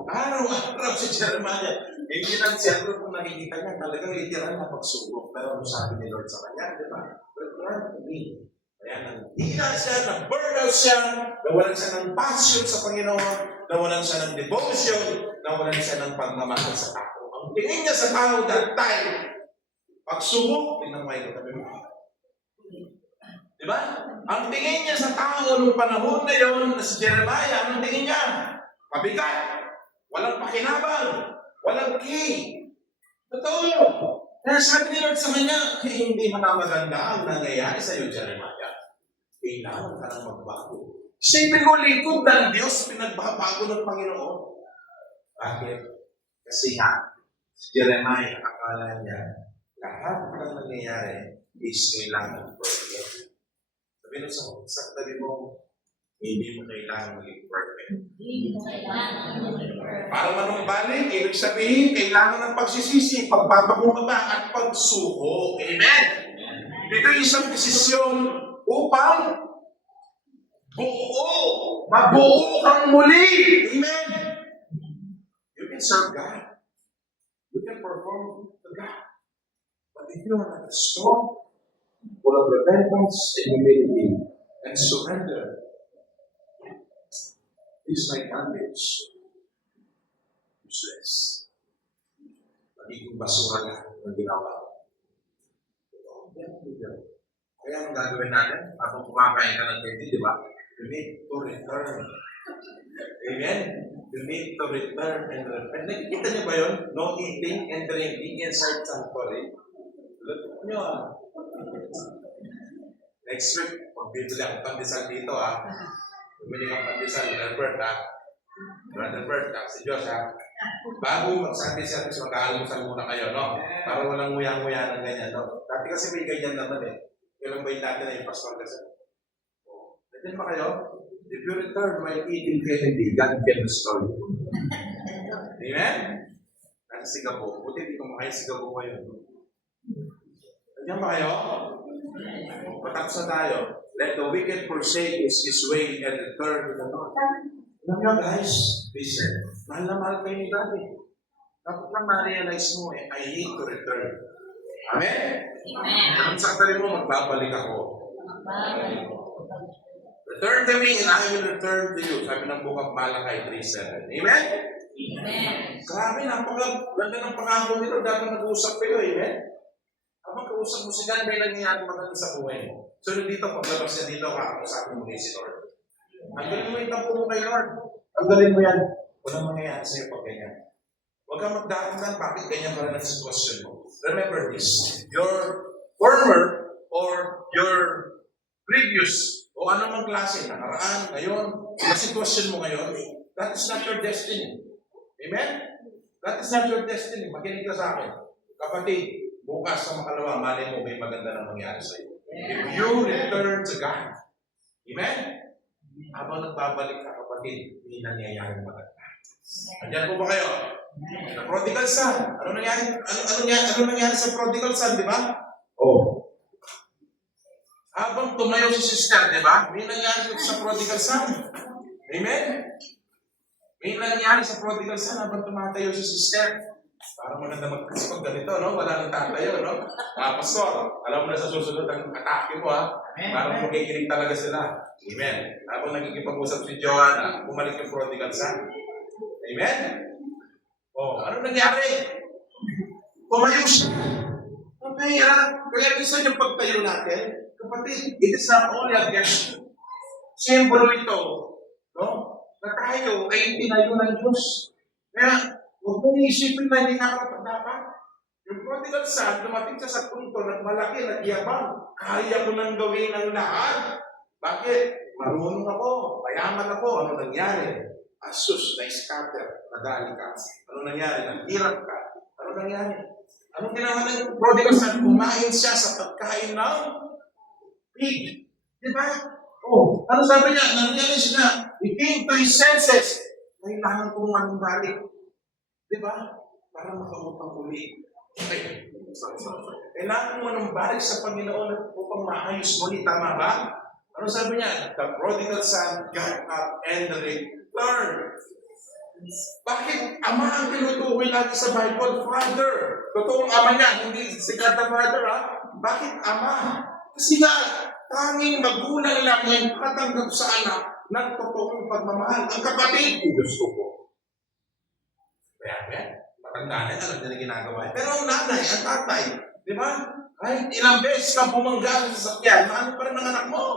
Araw-araw si Jeremiah. Hindi lang siya kung nakikita niya, talagang literal na pagsubok. Pero ano sabi ni Lord sa kanya, di ba? Return to me. Kaya nanghina siya, na-burn out siya, nawalan siya ng passion sa Panginoon, nawalan siya ng devotion, nawalan siya ng pagmamahal sa tao. Ang tingin niya sa tao that time, pagsubok, tinamay ko tabi mo. Di ba? Ang tingin niya sa tao nung panahon na yun, na si Jeremiah, anong tingin niya? Pabigat. Walang pakinabang. Walang key. Totoo yun. Kaya sabi ni Lord sa kanya, hindi mo na maganda ang nangyayari sa iyo, Jeremiah. Kailangan ka nang magbago. Isipin mo, likod ng Diyos, pinagbabago ng Panginoon. Bakit? Kasi nga, si Jeremiah, akala niya, lahat ng nangyayari is kailangan perfect. Sabi nun sa tabi mo, hindi mo kailangan maging perfect. Hindi mo kailangan maging perfect. Para manumbalik, ibig sabihin, kailangan ng pagsisisi, pagpapakumbaba at pagsuko. Amen? Ito yung isang desisyon upang mabuo kang muli. Amen? You can serve God. You can perform to God. But if you are not strong, full of repentance and humility and surrender, it's like garbage. Useless. Magiging basura na ang ginawa. Kaya ang gagawin natin, habang kumakain ka ng candy, di ba? You need to return. Amen? You need to return and repent. Nakikita niyo ba yun? No eating and drinking in certain sanctuary. Luto nyo Next week, magbibili ang pandesal dito Bumili kang pandesal, Brother Bert Brother Bert, si Diyos Bago mag-Sunday service, mag-aalmusal muna kayo, no? Para walang nguya-nguya ng ganyan, no? Dati kasi may ganyan naman Kailan ba yung dati na yung pastor kasi? Nandiyan ba kayo? If you return while eating candy, God can restore you. Amen? Nasa Singapore. Buti hindi kumakain Singapore kayo. Nandiyan ba kayo? Patapos na tayo. Let the wicked forsake his way and return to the Lord. Alam nyo guys, listen. Mahal na mahal kayo ni Daddy. Dapat lang ma-realize mo I need to return. Amen? Amen. Ang sakali mo, magbabalik ako. Return to me and I will return to you. Sabi ng bukang Malakay 3:7. Amen? Amen. Grabe, napaka-ganda ng pangako nito. Dapat nag-uusap kayo, amen? Habang kausap mo si God, may nangyayari maganda sa buhay mo. So, dito, paglabas niya dito, kakausapin mo si Lord. Ang galing mo yung tampo mo kay Lord. Ang galing mo yan. Walang mangyayari sa'yo pag ganyan. Huwag kang magdakamdan, bakit ganyan pa rin ang sitwasyon mo. Remember this, your former or your previous o anumang klase, nakaraan, ngayon, na sitwasyon mo ngayon, that is not your destiny. Amen? That is not your destiny. Makinig ka sa akin. Kapatid, bukas sa makalawa, mali mo may maganda na mangyari sa iyo. If you return to God. Amen? Habang nagbabalik ka, kapatid, may nangyayari maganda. Andiyan po ba kayo? The prodigal son. Ano nangyari? Ano nangyari sa prodigal son, di ba? Habang tumayo si sister, di ba? May nangyari sa prodigal son. Amen? May nangyari sa prodigal son habang tumatayo si sister. Parang maganda mag-pag ganito, no? Wala nang tatayo, no? Pastor, alam mo na sa susunod ang atake mo, Parang makikinig talaga sila. Amen? Habang nagkikipag-usap si Joanna, bumalik yung prodigal son. Amen? Ano nangyari? Tumayo siya. Kaya minsan yung pagtayo natin, kapatid, it is not only a gesture. Simbolo ito, no? Na tayo ay tinayo ng Diyos. Kaya, huwag mong iisipin na hindi nakapag-dapat. Yung prodigal son, dumating siya sa punto na malaki, nagyabang. Kaya ko nang gawin ang lahat. Bakit? Marunong ako, mayaman ako. Ano nangyari? Asus, na-scatter, nadali ka. Ano nangyari? Naghirap ka. Ano nangyari? Anong ginawa ng prodigal son? Kumain siya sa pagkain ng pig. Di ba? Ano sabi niya? Nangyari siya. He came to his senses. Kailangan kong manumbalik. Di ba? Para makautang uli. Kailangan kong manumbalik sa Panginoon upang maayos muli. Tama ba? Ano sabi niya? The prodigal son got up and returned. Bakit ama ang tinutukoy lagi sa Bible? Father. Totoong ama niya, hindi si God the Father, Bakit ama? Kasi nga, tanging magulang lang yung katanggap sa anak ng totoong pagmamahal. Ang kapatid, gusto ko. Kaya, matanda na, alam niya na ginagawa. Pero ang nanay, ang tatay, di ba? Kahit ilang beses ka bumangga sa sasakyan, mahal pa rin ang anak mo.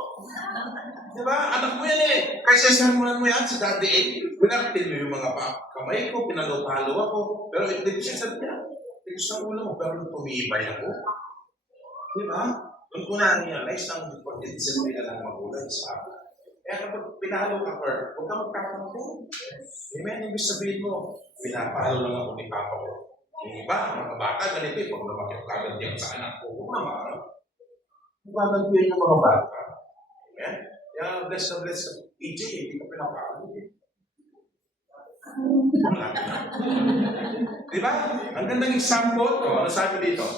Di ba? Anak mo yan Kasi sarmulan mo yan, si Daddy A. Pinartil mo yung mga kamay ko, pinalo-palo ako. Pero hindi ko siya sabi niya. Tigas ng ulo mo, pero tumibay ako. Di ba? Doon ko na-realize ang pag-discipline na lang magulang sa akin. Kaya kapag pinalo ka, huwag ka magkakampo. Amen? Ibig sabihin mo, pinapalo lang ako ni Papa ko. Yung iba, mga bata, ganito pag lumaki ko kagad yan sa anak ko, huwag naman. Huwag gagawin ng mga bata. Amen? Kaya bless na bless ka. EJ, hindi ka pinapalo. Diba? Ang gandang example, ano sabi dito?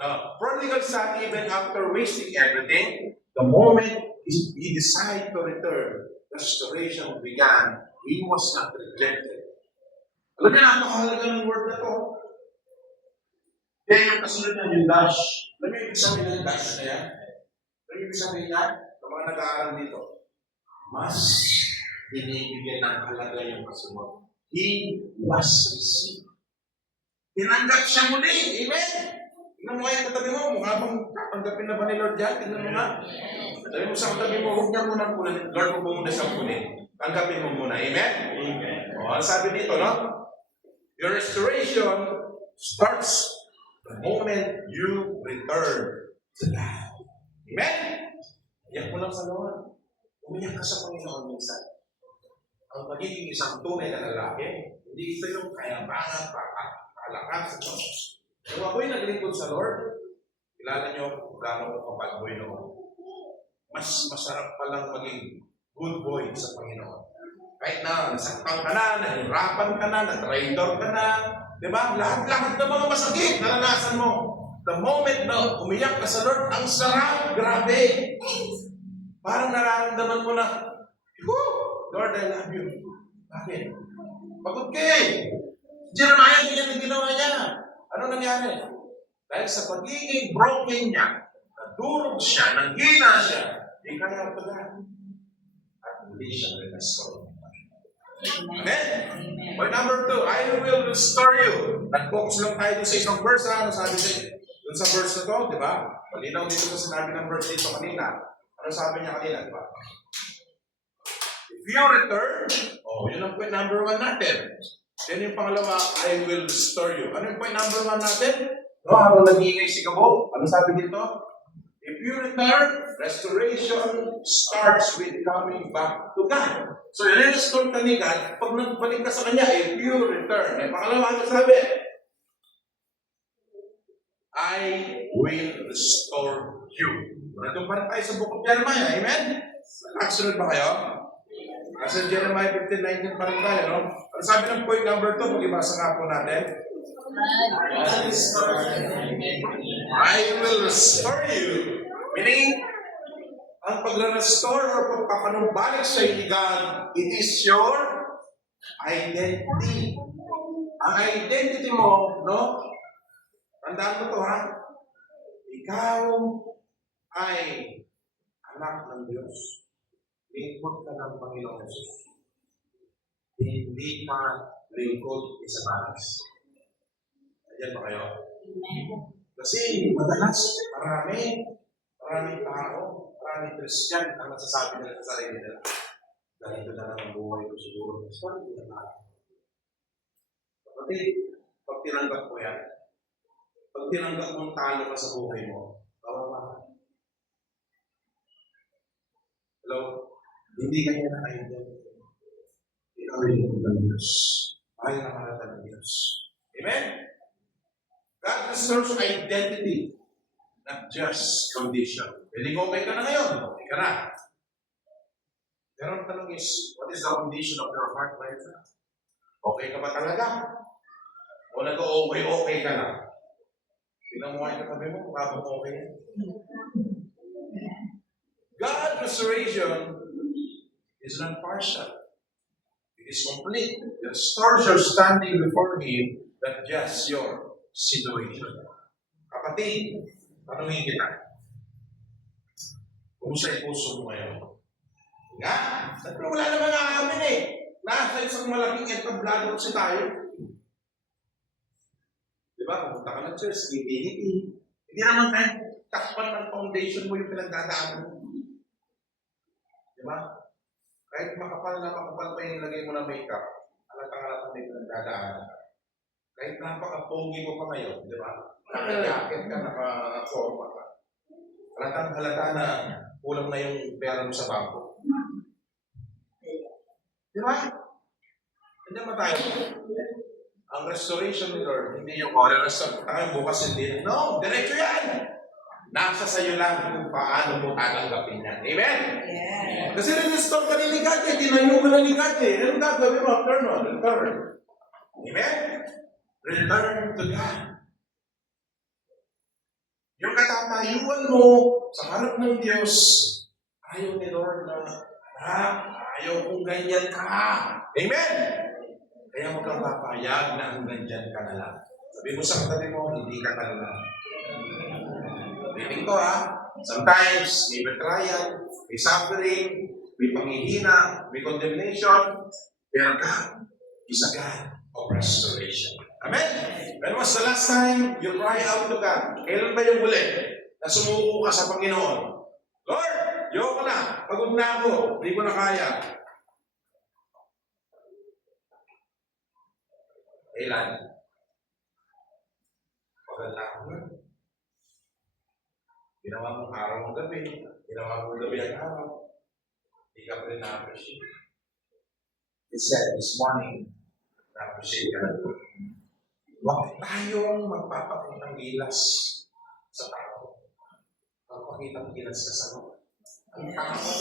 The prodigal son, even after wasting everything, the moment he decided to return, restoration began. He was not rejected. Alam niya, napakahalaga ng word na to. Kaya yung kasunod niya, yung dash. Alam niyo yung ibig sabihin ng dash na yan? Alam niyo yung ibig sabihin niya? Sa mga nag-aaral dito, mas binibigyan ng halaga yung kasunod. He was received. Tinanggap siya muli. Amen? Tingnan mo kayo katabi mo, mukha bang tatanggapin na ba ni Lord yan? Tingnan mo nga. Sabi mo sa katabi mo, huwag niya muna kunin. Lord, huwag mo muna siyang kunin. Tanggapin mo muna. Amen? Amen. Ano sabi dito, no? Your restoration starts The moment you return to God. Amen? Iyak mo lang sa Lord. Umiyak ka sa Panginoon minsan. Ang pagiging isang tunay na lalaki, hindi ito yung kayabangan, palakas sa Diyos. Kung ako'y naglingkod sa Lord, kilala niyo kung gano'n ko kapag boy noon. Mas masarap palang maging good boy sa Panginoon. Kahit na nasaktan ka na, nahirapan ka na, na-traitor ka na, di ba? Lahat-lahat ng mga masakit, naranasan mo. The moment na umiyak ka sa Lord, ang sarap, grabe. Parang nararamdaman mo na, Lord, I love you. Bakit? Pagod ka eh. Jeremiah, ganyan ang ginawa niya. Ano nangyari? Dahil sa pagiging broken niya, nadurog siya, nanghina siya, di kaya pagod. At hindi siya restore. Amen? Point number 2, I will restore you. Nag-focus lang tayo dun sa isang verse. Ano sabi dun sa verse na to, di ba? Malinaw dito sa sinabi ng verse dito kanina. Ano sabi niya kanina, di ba? If you return, yun ang point number 1 natin. Yan yung pangalawa, I will restore you. Ano yung point number 1 natin? No, habang nag-iingay si Gabo, ano sabi dito? If you return, restoration starts with coming back to God. So, i-restore ka ni God, pag nagbalik ka sa Kanya, if you return. May pangalawa, ano sabi? I will restore you. Nandun pa rin tayo sa book of Jeremiah, amen? Nakasunod ba kayo? Nasa Jeremiah 15:19 pa rin tayo, no? Ano sabi ng point number 2? Pag-ibasa nga po natin. I will restore you. Meaning, ang pag-restore or pagpapanumbalik sa iligan, it is your identity. Ang identity mo, no? Tandaan mo to, ha? Ikaw ay anak ng Diyos. Lingkod ka ng Panginoon Jesus. Hindi ka lingkod isa taas. Ayan ba kayo? Kasi madalas, maraming tao, maraming Christian ang nasasabi nila sa sarili nila. Ganito na lang ang buhay ko siguro. Sorry, hindi na. Kapatid, pag tinanggap mo yan, pag tinanggap mong talo ka sa buhay mo, kawawa ka. Hello? Hindi kanya na-identity. Ikaw rin ng Diyos. Ayaw na kalata ng Diyos. Amen? God restores identity, not just condition. Pwede okay ka na ngayon. Okay ka na. Pero ang tanong is, what is the condition of your heart right now? Okay ka ba talaga? O nag-okay ka na? Tingnan mo nga yung katabi mo, mukha bang okay. God restoration is not partial. It is complete. It restores your standing before Him, not just your situation. Kapatid, tanungin kita. Kumusta yung puso mo ngayon? Nga? Siyempre wala naman aamin eh. Nasa isang malaking entablado kasi tayo. Di ba? Pumunta ka ng church, ngiti-ngiti. Hindi naman tayo takpan ng foundation mo yung pinagdadaan mo. Di ba? Kahit makapal pa yung lagay mo ng makeup, halatang may pinagdadaan ka. Kahit napaka-pogi mo pa ngayon, di ba? Naka-jacket ka, naka-forma ka. Halata na kulang na yung pera mo sa bangko. Di ba? Hindi ba tayo? Ang restoration ni Lord, hindi yung restore tayo bukas hindi. No, diretso yan. Nasa sa'yo lang kung paano mo tatanggapin yan. Amen? Yeah. Kasi rin-restore ka ni Ligat eh. Tinayo ka na Ligat eh. Ano gagawin mo? Return. Amen? Return to God. Yung katatayuan mo sa harap ng Diyos, ayaw ni Lord na, ayaw kung ganyan ka. Amen? Kaya huwag kang papayag na ang ganyan ka na lang. Sabi mo sa katabi mo, hindi ka talaga. Reading ko sometimes may betrayal, may suffering, may panghihina, may condemnation, pero God is a God of restoration. Amen? When was the last time you cry out to God? Kailan ba yung huli na sumuko ka sa Panginoon? Lord, ayoko na, pagod na ako, hindi ko na kaya. Kailan? Tawagan lang ako yun. Ginawa mo araw ang gabi. Ginawa mo gabi ang araw. Hindi ka pa rin na-appreciate. He said this morning, na-appreciate ka na ito. Huwag tayong magpapakitang gilas sa tao. Magpapakitang gilas ka sa mga. Ang tao,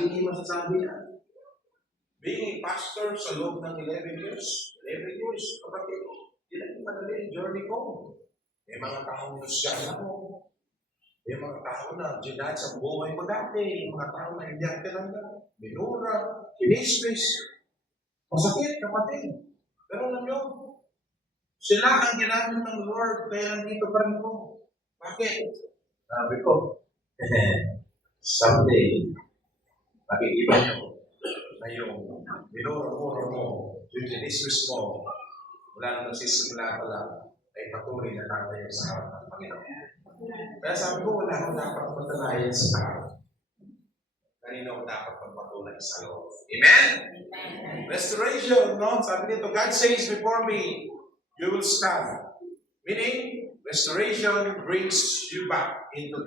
hindi masasabi yan. Being a pastor sa loob ng 11 years, kapatid, yun ang madali, journey ko. May mga taong nusgan ako. May mga tao na ginad sa buhay ko dati. May mga tao na hindi ang tinanda. Minura, kinismis. Masakit, kapatid. Pero alam nyo, sila ang ginamit ng Lord, kaya nandito pa rin ko. Bakit? Sabi ko, someday, makikita nyo na yung minura mo, yung kinismis mo, wala nang nagsisimula pa lang, ay patuloy na tatayo sa harap ng Panginoon. Kaya sabi ko, wala akong dapat matalayan sa tao. Kanina ako dapat magpatuloy sa loob. Amen? Restoration, no? Sabi nito, God says before me, you will stand. Meaning, restoration brings you back into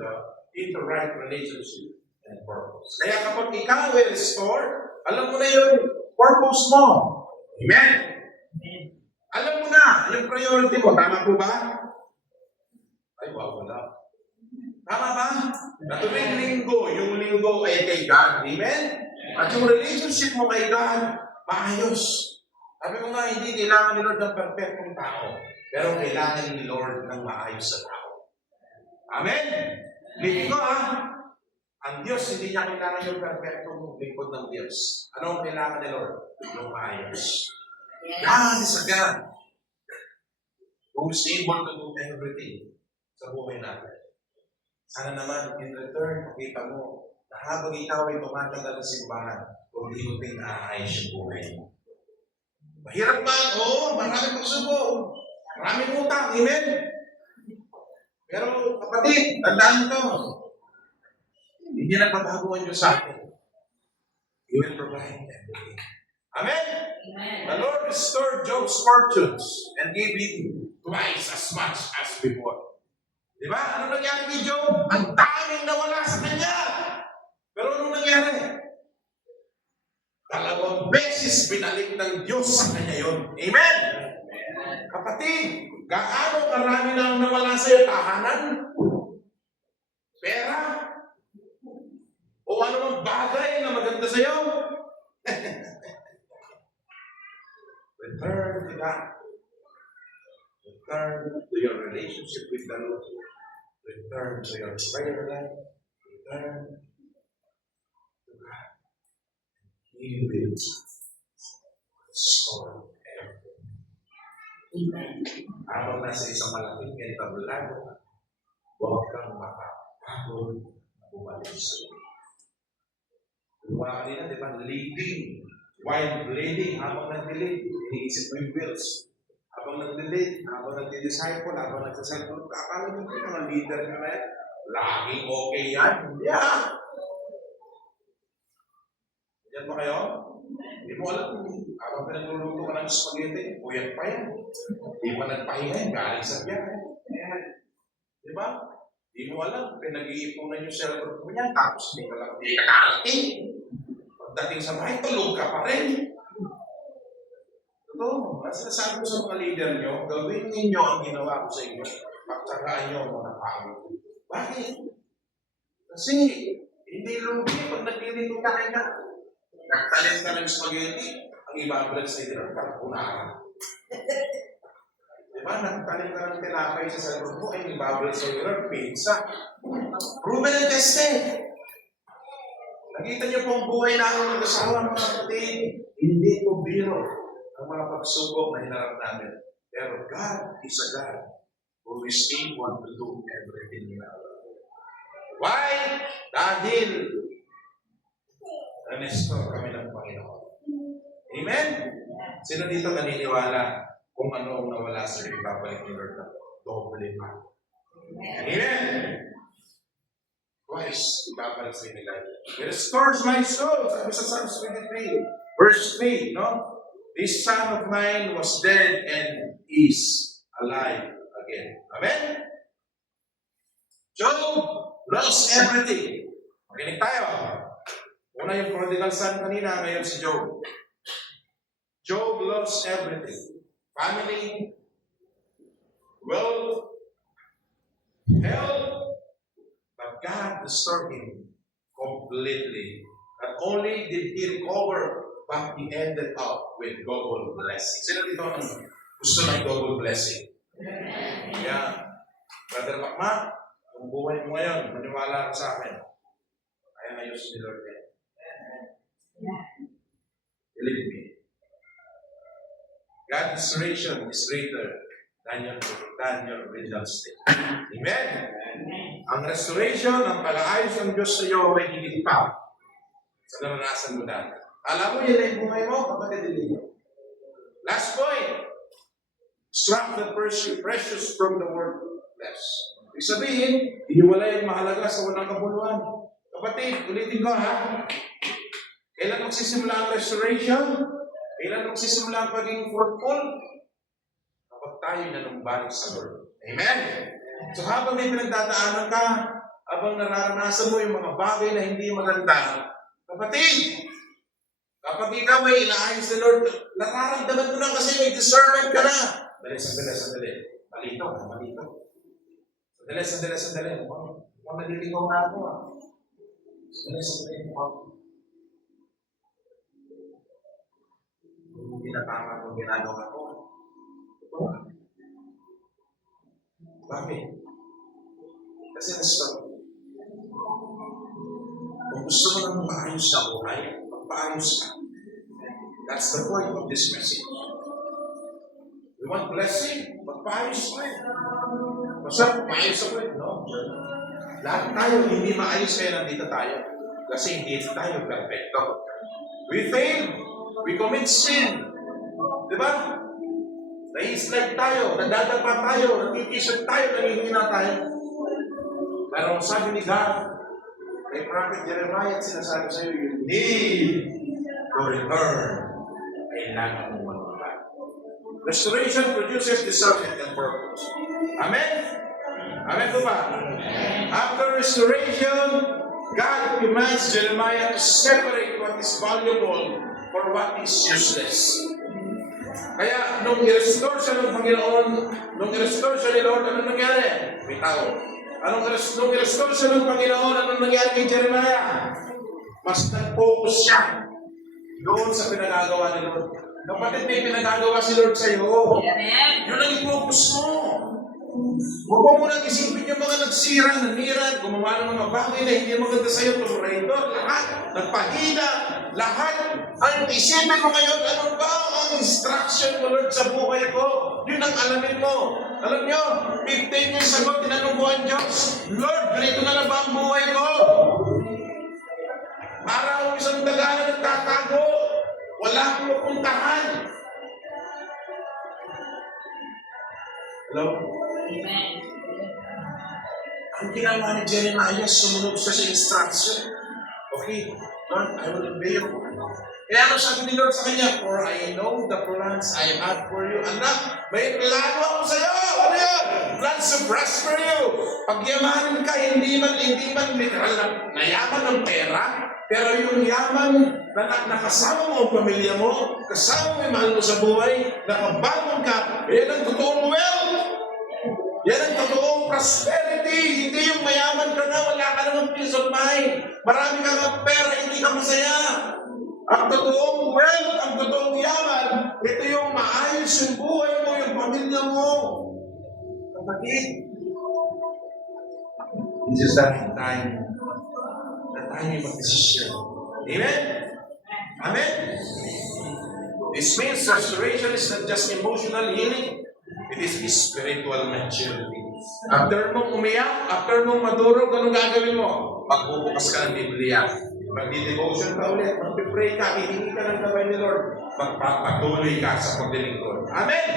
right relationship and purpose. Kaya kapag ikaw will restore, alam mo na yung purpose mo. Amen? Alam mo na yung priority mo. Tama po ba? Ay, wala. Tama ba? Na tuwing linggo, yung linggo ay kay God. Amen? At yung relationship mo kay God, maayos. Sabi ko nga, hindi kailangan ni Lord ng perfectong tao. Pero kailangan ni Lord ng maayos sa tao. Amen? Lingin ko ang Diyos, hindi niya kailangan yung perfectong lingkod ng Diyos. Ano ang kailangan ni Lord? Yung maayos. God is a God who is able to do everything sa buhay natin. Sana naman, in return, makita mo na habang ikaw ay tumatagal sa simbahan, unti-unting naaayos yung buhay mo. Mahirap man, oo, maraming pagsubok, maraming utang, amen? Pero kapatid, tandaan ito, hindi nagbabago ang Diyos sa atin. He will provide everything. Amen? Amen. The Lord restored Job's fortunes and gave him twice as much as before. Di ba? Ano nangyari kay Job? Ang daming nawala sa kanya. Pero ano nangyari? 2 beses binalik ng Diyos sa kanya yun. Amen? Kapatid, gaano karami na nawala sa'yo? Tahanan? Pera? O ano mang bagay na maganda sa'yo? Return to God. Return to your relationship with the Lord. Return to your prayer life. Return to God. He will restore everything. Amen. Habang nasa isang malaking entablado, huwag kang makapagod na bumalik sa iyo. Diba kanina, di ba? Leading. While bleeding, habang nag-delete, iniisip mo yung bills. Habang nag-delete, habang nag-disciple, habang nag-disciple, akala nyo yung mga leader nyo na yan, laging okay yan. Yeah! Yan ba kayo? Hindi mo alam, habang pinagluluto ka ng spaghetti, puyat pa yan. Hindi pa nagpahinga yan, galing sa biyahe. Di ba? Hindi mo alam, pinag-iipunan yung cellphone mo yan, tapos hindi ka karating. Pagdating sa bahay, tulog ka pa rin. Totoo, sinasabi ko sa mga leader nyo, gawin ninyo ang ginawa ko sa inyo. Pagtsagaan nyo ang mga pagod. Bakit? Kasi, hindi lugi pag nagdilito ka kaya. Nagtalit ka ng spaghetti, ang ibabalik sa inyo ng karpunahan. Diba? Nagtalit ka ng tinapay sa salon mo, ay ibabalik sa inyo ng pizza. Proven and tested. Nakita niyo pong buhay namin ng asawa, mga kapatid, hindi po biro ang mga pagsubok na hinarap namin. Pero God is a God who is able to do everything in our life. Why? Dahil na-restore kami ng Panginoon. Amen? Sino dito naniniwala kung ano ang nawala sa iyo, babalik ni Lord na doble pa? Amen? Twice, ibabalik sa inyo. It restores my soul. Sabi sa Psalms 23, verse 3, no? This son of mine was dead and is alive again. Amen? Job lost everything. Makinig tayo. Una yung prodigal son kanina, ngayon si Job. Job lost everything. Family, wealth, health, but God restored him completely. Not only did he recover, but he ended up with double blessing. Sino dito ang gusto ng double blessing? Yeah. Brother Makma, kung buhay mo ngayon, maniwala ka sa akin. Kaya ayos ni Lord yan. Believe me. God's restoration is greater than your original state. Amen? Ang restoration, ang pag-aayos ng Diyos sa iyo ay higit pa sa naranasan mo dati. Alam mo, yan ay buhay mo, kapatid din. Last point. Extract the precious from the word bless. Ibig sabihin, iniwala yung mahalaga sa walang kabuluhan. Kapatid, ulitin ko ha. Kailan magsisimula ang restoration? Kailan magsisimula ang pagiging fruitful? Kapag tayo nanumbalik sa Lord. Amen? So habang may pinagdadaanan ka, habang nararanasan mo yung mga bagay na hindi maganda, kapatid, kapag ikaw ay inaayos ni Lord, nararamdaman mo na kasi may discernment ka na. Sandali. Malito. Sandali. Mukhang naliligaw na ako ah. Sandali. Kung pinatama kong ginagawa ko. Bakit? Kasi na-stop. Kung gusto mo nang maayos sa buhay, magpaayos ka. That's the point of this message. You want blessing? Magpaayos ka. Basta maayos ako eh, no? Lahat tayo hindi maayos kaya nandito tayo. Kasi hindi tayo perfecto. We fail. We commit sin. Diba? Nai-slide tayo, nadadapa tayo, natitisod tayo, nangihina tayo. Pero sabi ni God, kay Prophet Jeremiah, sinasabi sa iyo, you need to return. Kailangan mo magbabago. Restoration produces discernment and purpose. Amen? Amen po ba? After restoration, God commands Jeremiah to separate what is valuable for what is useless. Kaya, nung i-restore siya ng Panginoon, nung i-restore siya ni Lord, anong nangyari? Bitaw. Nung i-restore siya ng Panginoon, anong nangyari kay Jeremiah? Mas nag-focus siya doon sa pinagagawa ni Lord. Kapatid, may pinagagawa si Lord sa iyo. Yun ang i-focus mo. Huwag mo munang isipin yung mga nagsira, nanira, gumawa ng mga bagay na hindi maganda sa iyo, tumuraydor, lahat, nagpahina, lahat. Ang isipin mo ngayon, ano ba ang instruction mo, Lord, sa buhay ko? Yun ang alamin mo. Alam nyo, 15 years ago, tinanong ko ang Diyos, Lord, ganito na lang ba ang buhay ko? Para akong isang daga na nagtatago, wala akong mapuntahan. Hello? Amen. Ang ginawa ni Jeremiah, sumunod siya sa instruction. Okay, Lord, I will obey you. Kaya ano sabi ni Lord sa kanya? For I know the plans I have for you. Anak, may plano ako sa iyo. Ano yun? Plans to prosper you. Pagyamanin ka, hindi man literal na yaman ng pera, pero yung yaman na kasama mo ang pamilya mo, kasama mo yung mahal mo sa buhay, nakabangon ka, yan ang totoong wealth. Yan ang totoong prosperity. Hindi yung mayaman ka na, wala ka namang peace of mind. Marami ka ng pera, hindi ka masaya. Ang totoong wealth, ang totoong yaman, ito yung maayos yung buhay mo, yung pamilya mo. Kapatid, this is that time na tayo mag-desisyon. Amen? Amen? This means restoration is not just emotional healing, it is spiritual maturity. After mong umiyak, after mong madurog, anong gagawin mo? Magbubukas ka ng Biblia. Magdi-devotion ka ulit, mag-pray ka, hihingi ka ng gabay ni Lord, magpapatuloy ka sa paglilingkod. Amen?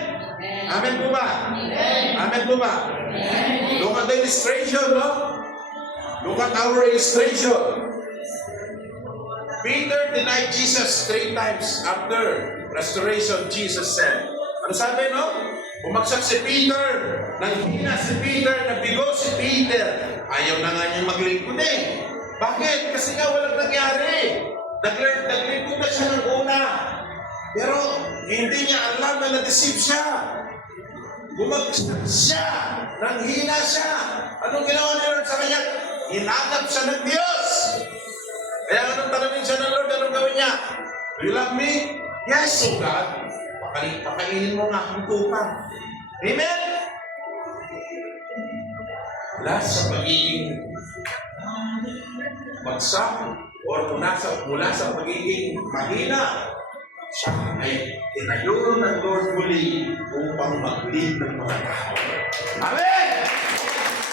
Amen po ba? Amen po ba? Look at the illustration, no? Look at our illustration. Peter denied Jesus 3 times after restoration. Jesus said, ano sabi, no? Bumagsak si Peter. Nanghina si Peter, nabigo si Peter. Ayaw na nga niyang maglingkod eh. Bakit? Kasi nga walang nangyari. Naglingkod na siya ng una. Pero hindi niya alam na na-deceive siya. Bumagsak siya. Nanghina siya. Anong ginawa ni Lord sa kanya? Hinanap siya ng Diyos. Kaya anong tanongin siya ng Lord? Anong gawin niya? Do you love me? Yes, oh God. Pakainin mo nga akong tupa. Amen? Mula sa pagiging bagsak o mula sa pagiging mahina, siya ay tinayo ng Lord muli upang mag-lead ng mga tao. Amen!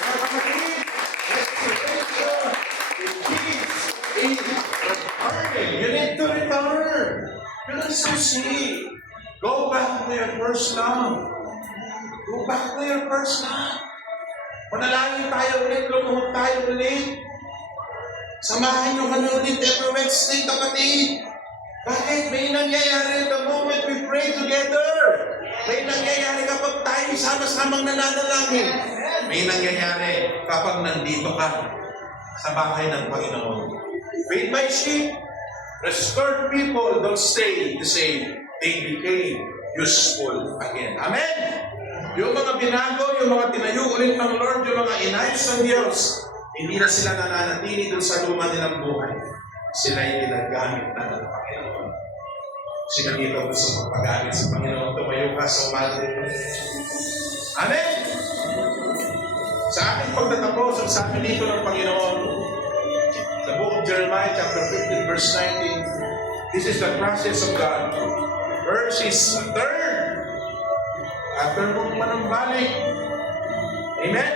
Mga kapatid, restoration is returning. You need to return. You need to see. Go back to your first love. Go back to your first love. Manalangin tayo ulit, lumuhod tayo ulit. Samahan nyo kami ulit every Wednesday, kapatid. Bakit? May nangyayari the moment we pray together. May nangyayari kapag tayo sama-samang nananalangin. May nangyayari kapag nandito ka sa bahay ng Panginoon. Feed my sheep. Restored people don't stay the same. They became useful again. Amen? Yung mga binago, yung mga tinayo ulit ng Lord, yung mga inayos ng Diyos, hindi na sila nananatili doon sa luma nilang buhay. Sila ay ginagamit na ng Panginoon. Sila dito gusto magpagamit sa Panginoon. Tumayo ka sa umaga. Amen? Sa ating pagtatapos, ang sabi dito ng Panginoon, sa book of Jeremiah, chapter 15, verse 19, this is the process of God. First is turn. After mong manumbalik. Amen?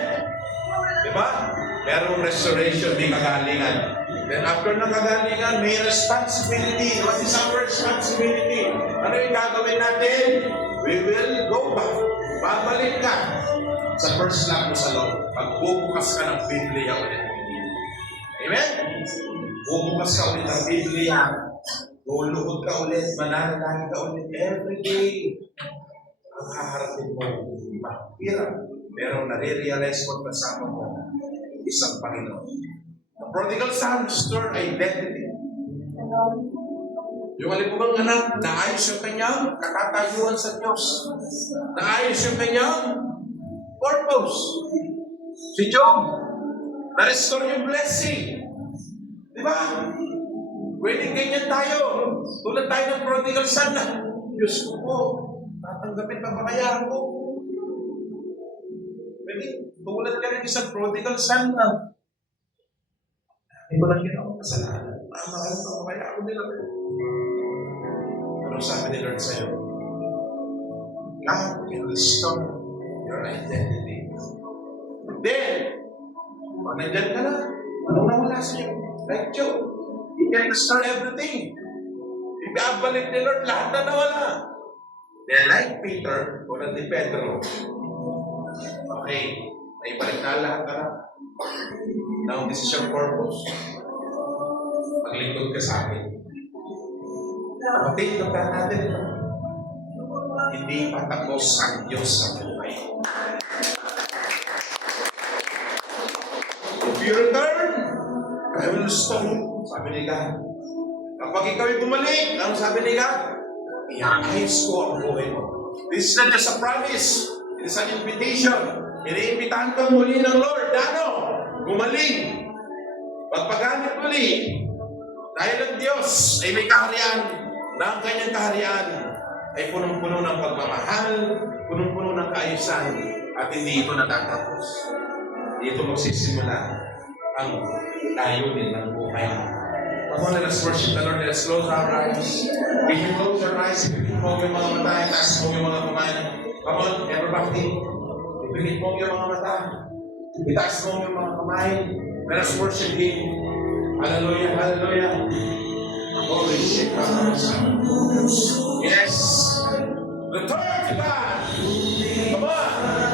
Diba? Merong restoration, may kagalingan. Then after ng kagalingan, may responsibility. What is our responsibility? Ano yung gagawin natin? We will go back. Babalik ka sa first love mo sa Lord. Pagbubukas ka ng Biblia ulit. Amen? Bubukas ka ulit ng Biblia. Luluhod ka ulit, mananalangin ka ulit every day. Ang haharapin mo, mahirap. Pero nare-realize mo at kasama mo, isang Panginoon. The prodigal son restored identity. Yung alipugang anak, naayos yung kanyang katatayuan sa Diyos. Naayos yung kanyang purpose. Si Job, na-restore yung blessing. Di ba? Pwede ganyan tayo. Tulad tayo ng prodigal son na, Diyos ko po, tatanggapin pa ba kaya ako? Pwede, tulad ka ng isang prodigal son na, hindi ko lang ginawa kasalanan. Mahal pa ba kaya ako nila? Pero sabi ni Lord sa'yo, God will restore your identity. Then, pag nandyan ka na, anong nawala sa'yo? Like Job. He can restore everything. Ibabalik ni Lord lahat na nawala. Then like Peter, o ni Pedro, okay, naibalik na lahat na lang. Now this is your purpose. Maglingkod ka sa akin. Kapatid, tandaan natin ito. Hindi patapos ang Diyos sa buhay. If you return, I will restore you. Sabi ni God. Kapag ikaw ay bumalik, ano sabi ni God? I-ayos ko ang buhay mo. This is not just a promise. It is an invitation. Iniimbitahan ka muli ng Lord. Ano? Gumaling. Magpagamit muli. Dahil ang Diyos ay may kaharian na ang kanyang kaharian ay punong-puno ng pagmamahal, punong-puno ng kaayusan, at hindi ito natatapos. Dito magsisimula ang layunin ng buhay. Come on, let us worship the Lord. Let us close our eyes. If you close your eyes, ipinit mo yung mga mata, itaas mo yung mga kamay. Come on, everybody. Ipinit mo yung mga mata. Itaas mo yung mga kamay. Let us worship Him. Hallelujah, hallelujah. Holy shit. Yes. Return to God. Come on.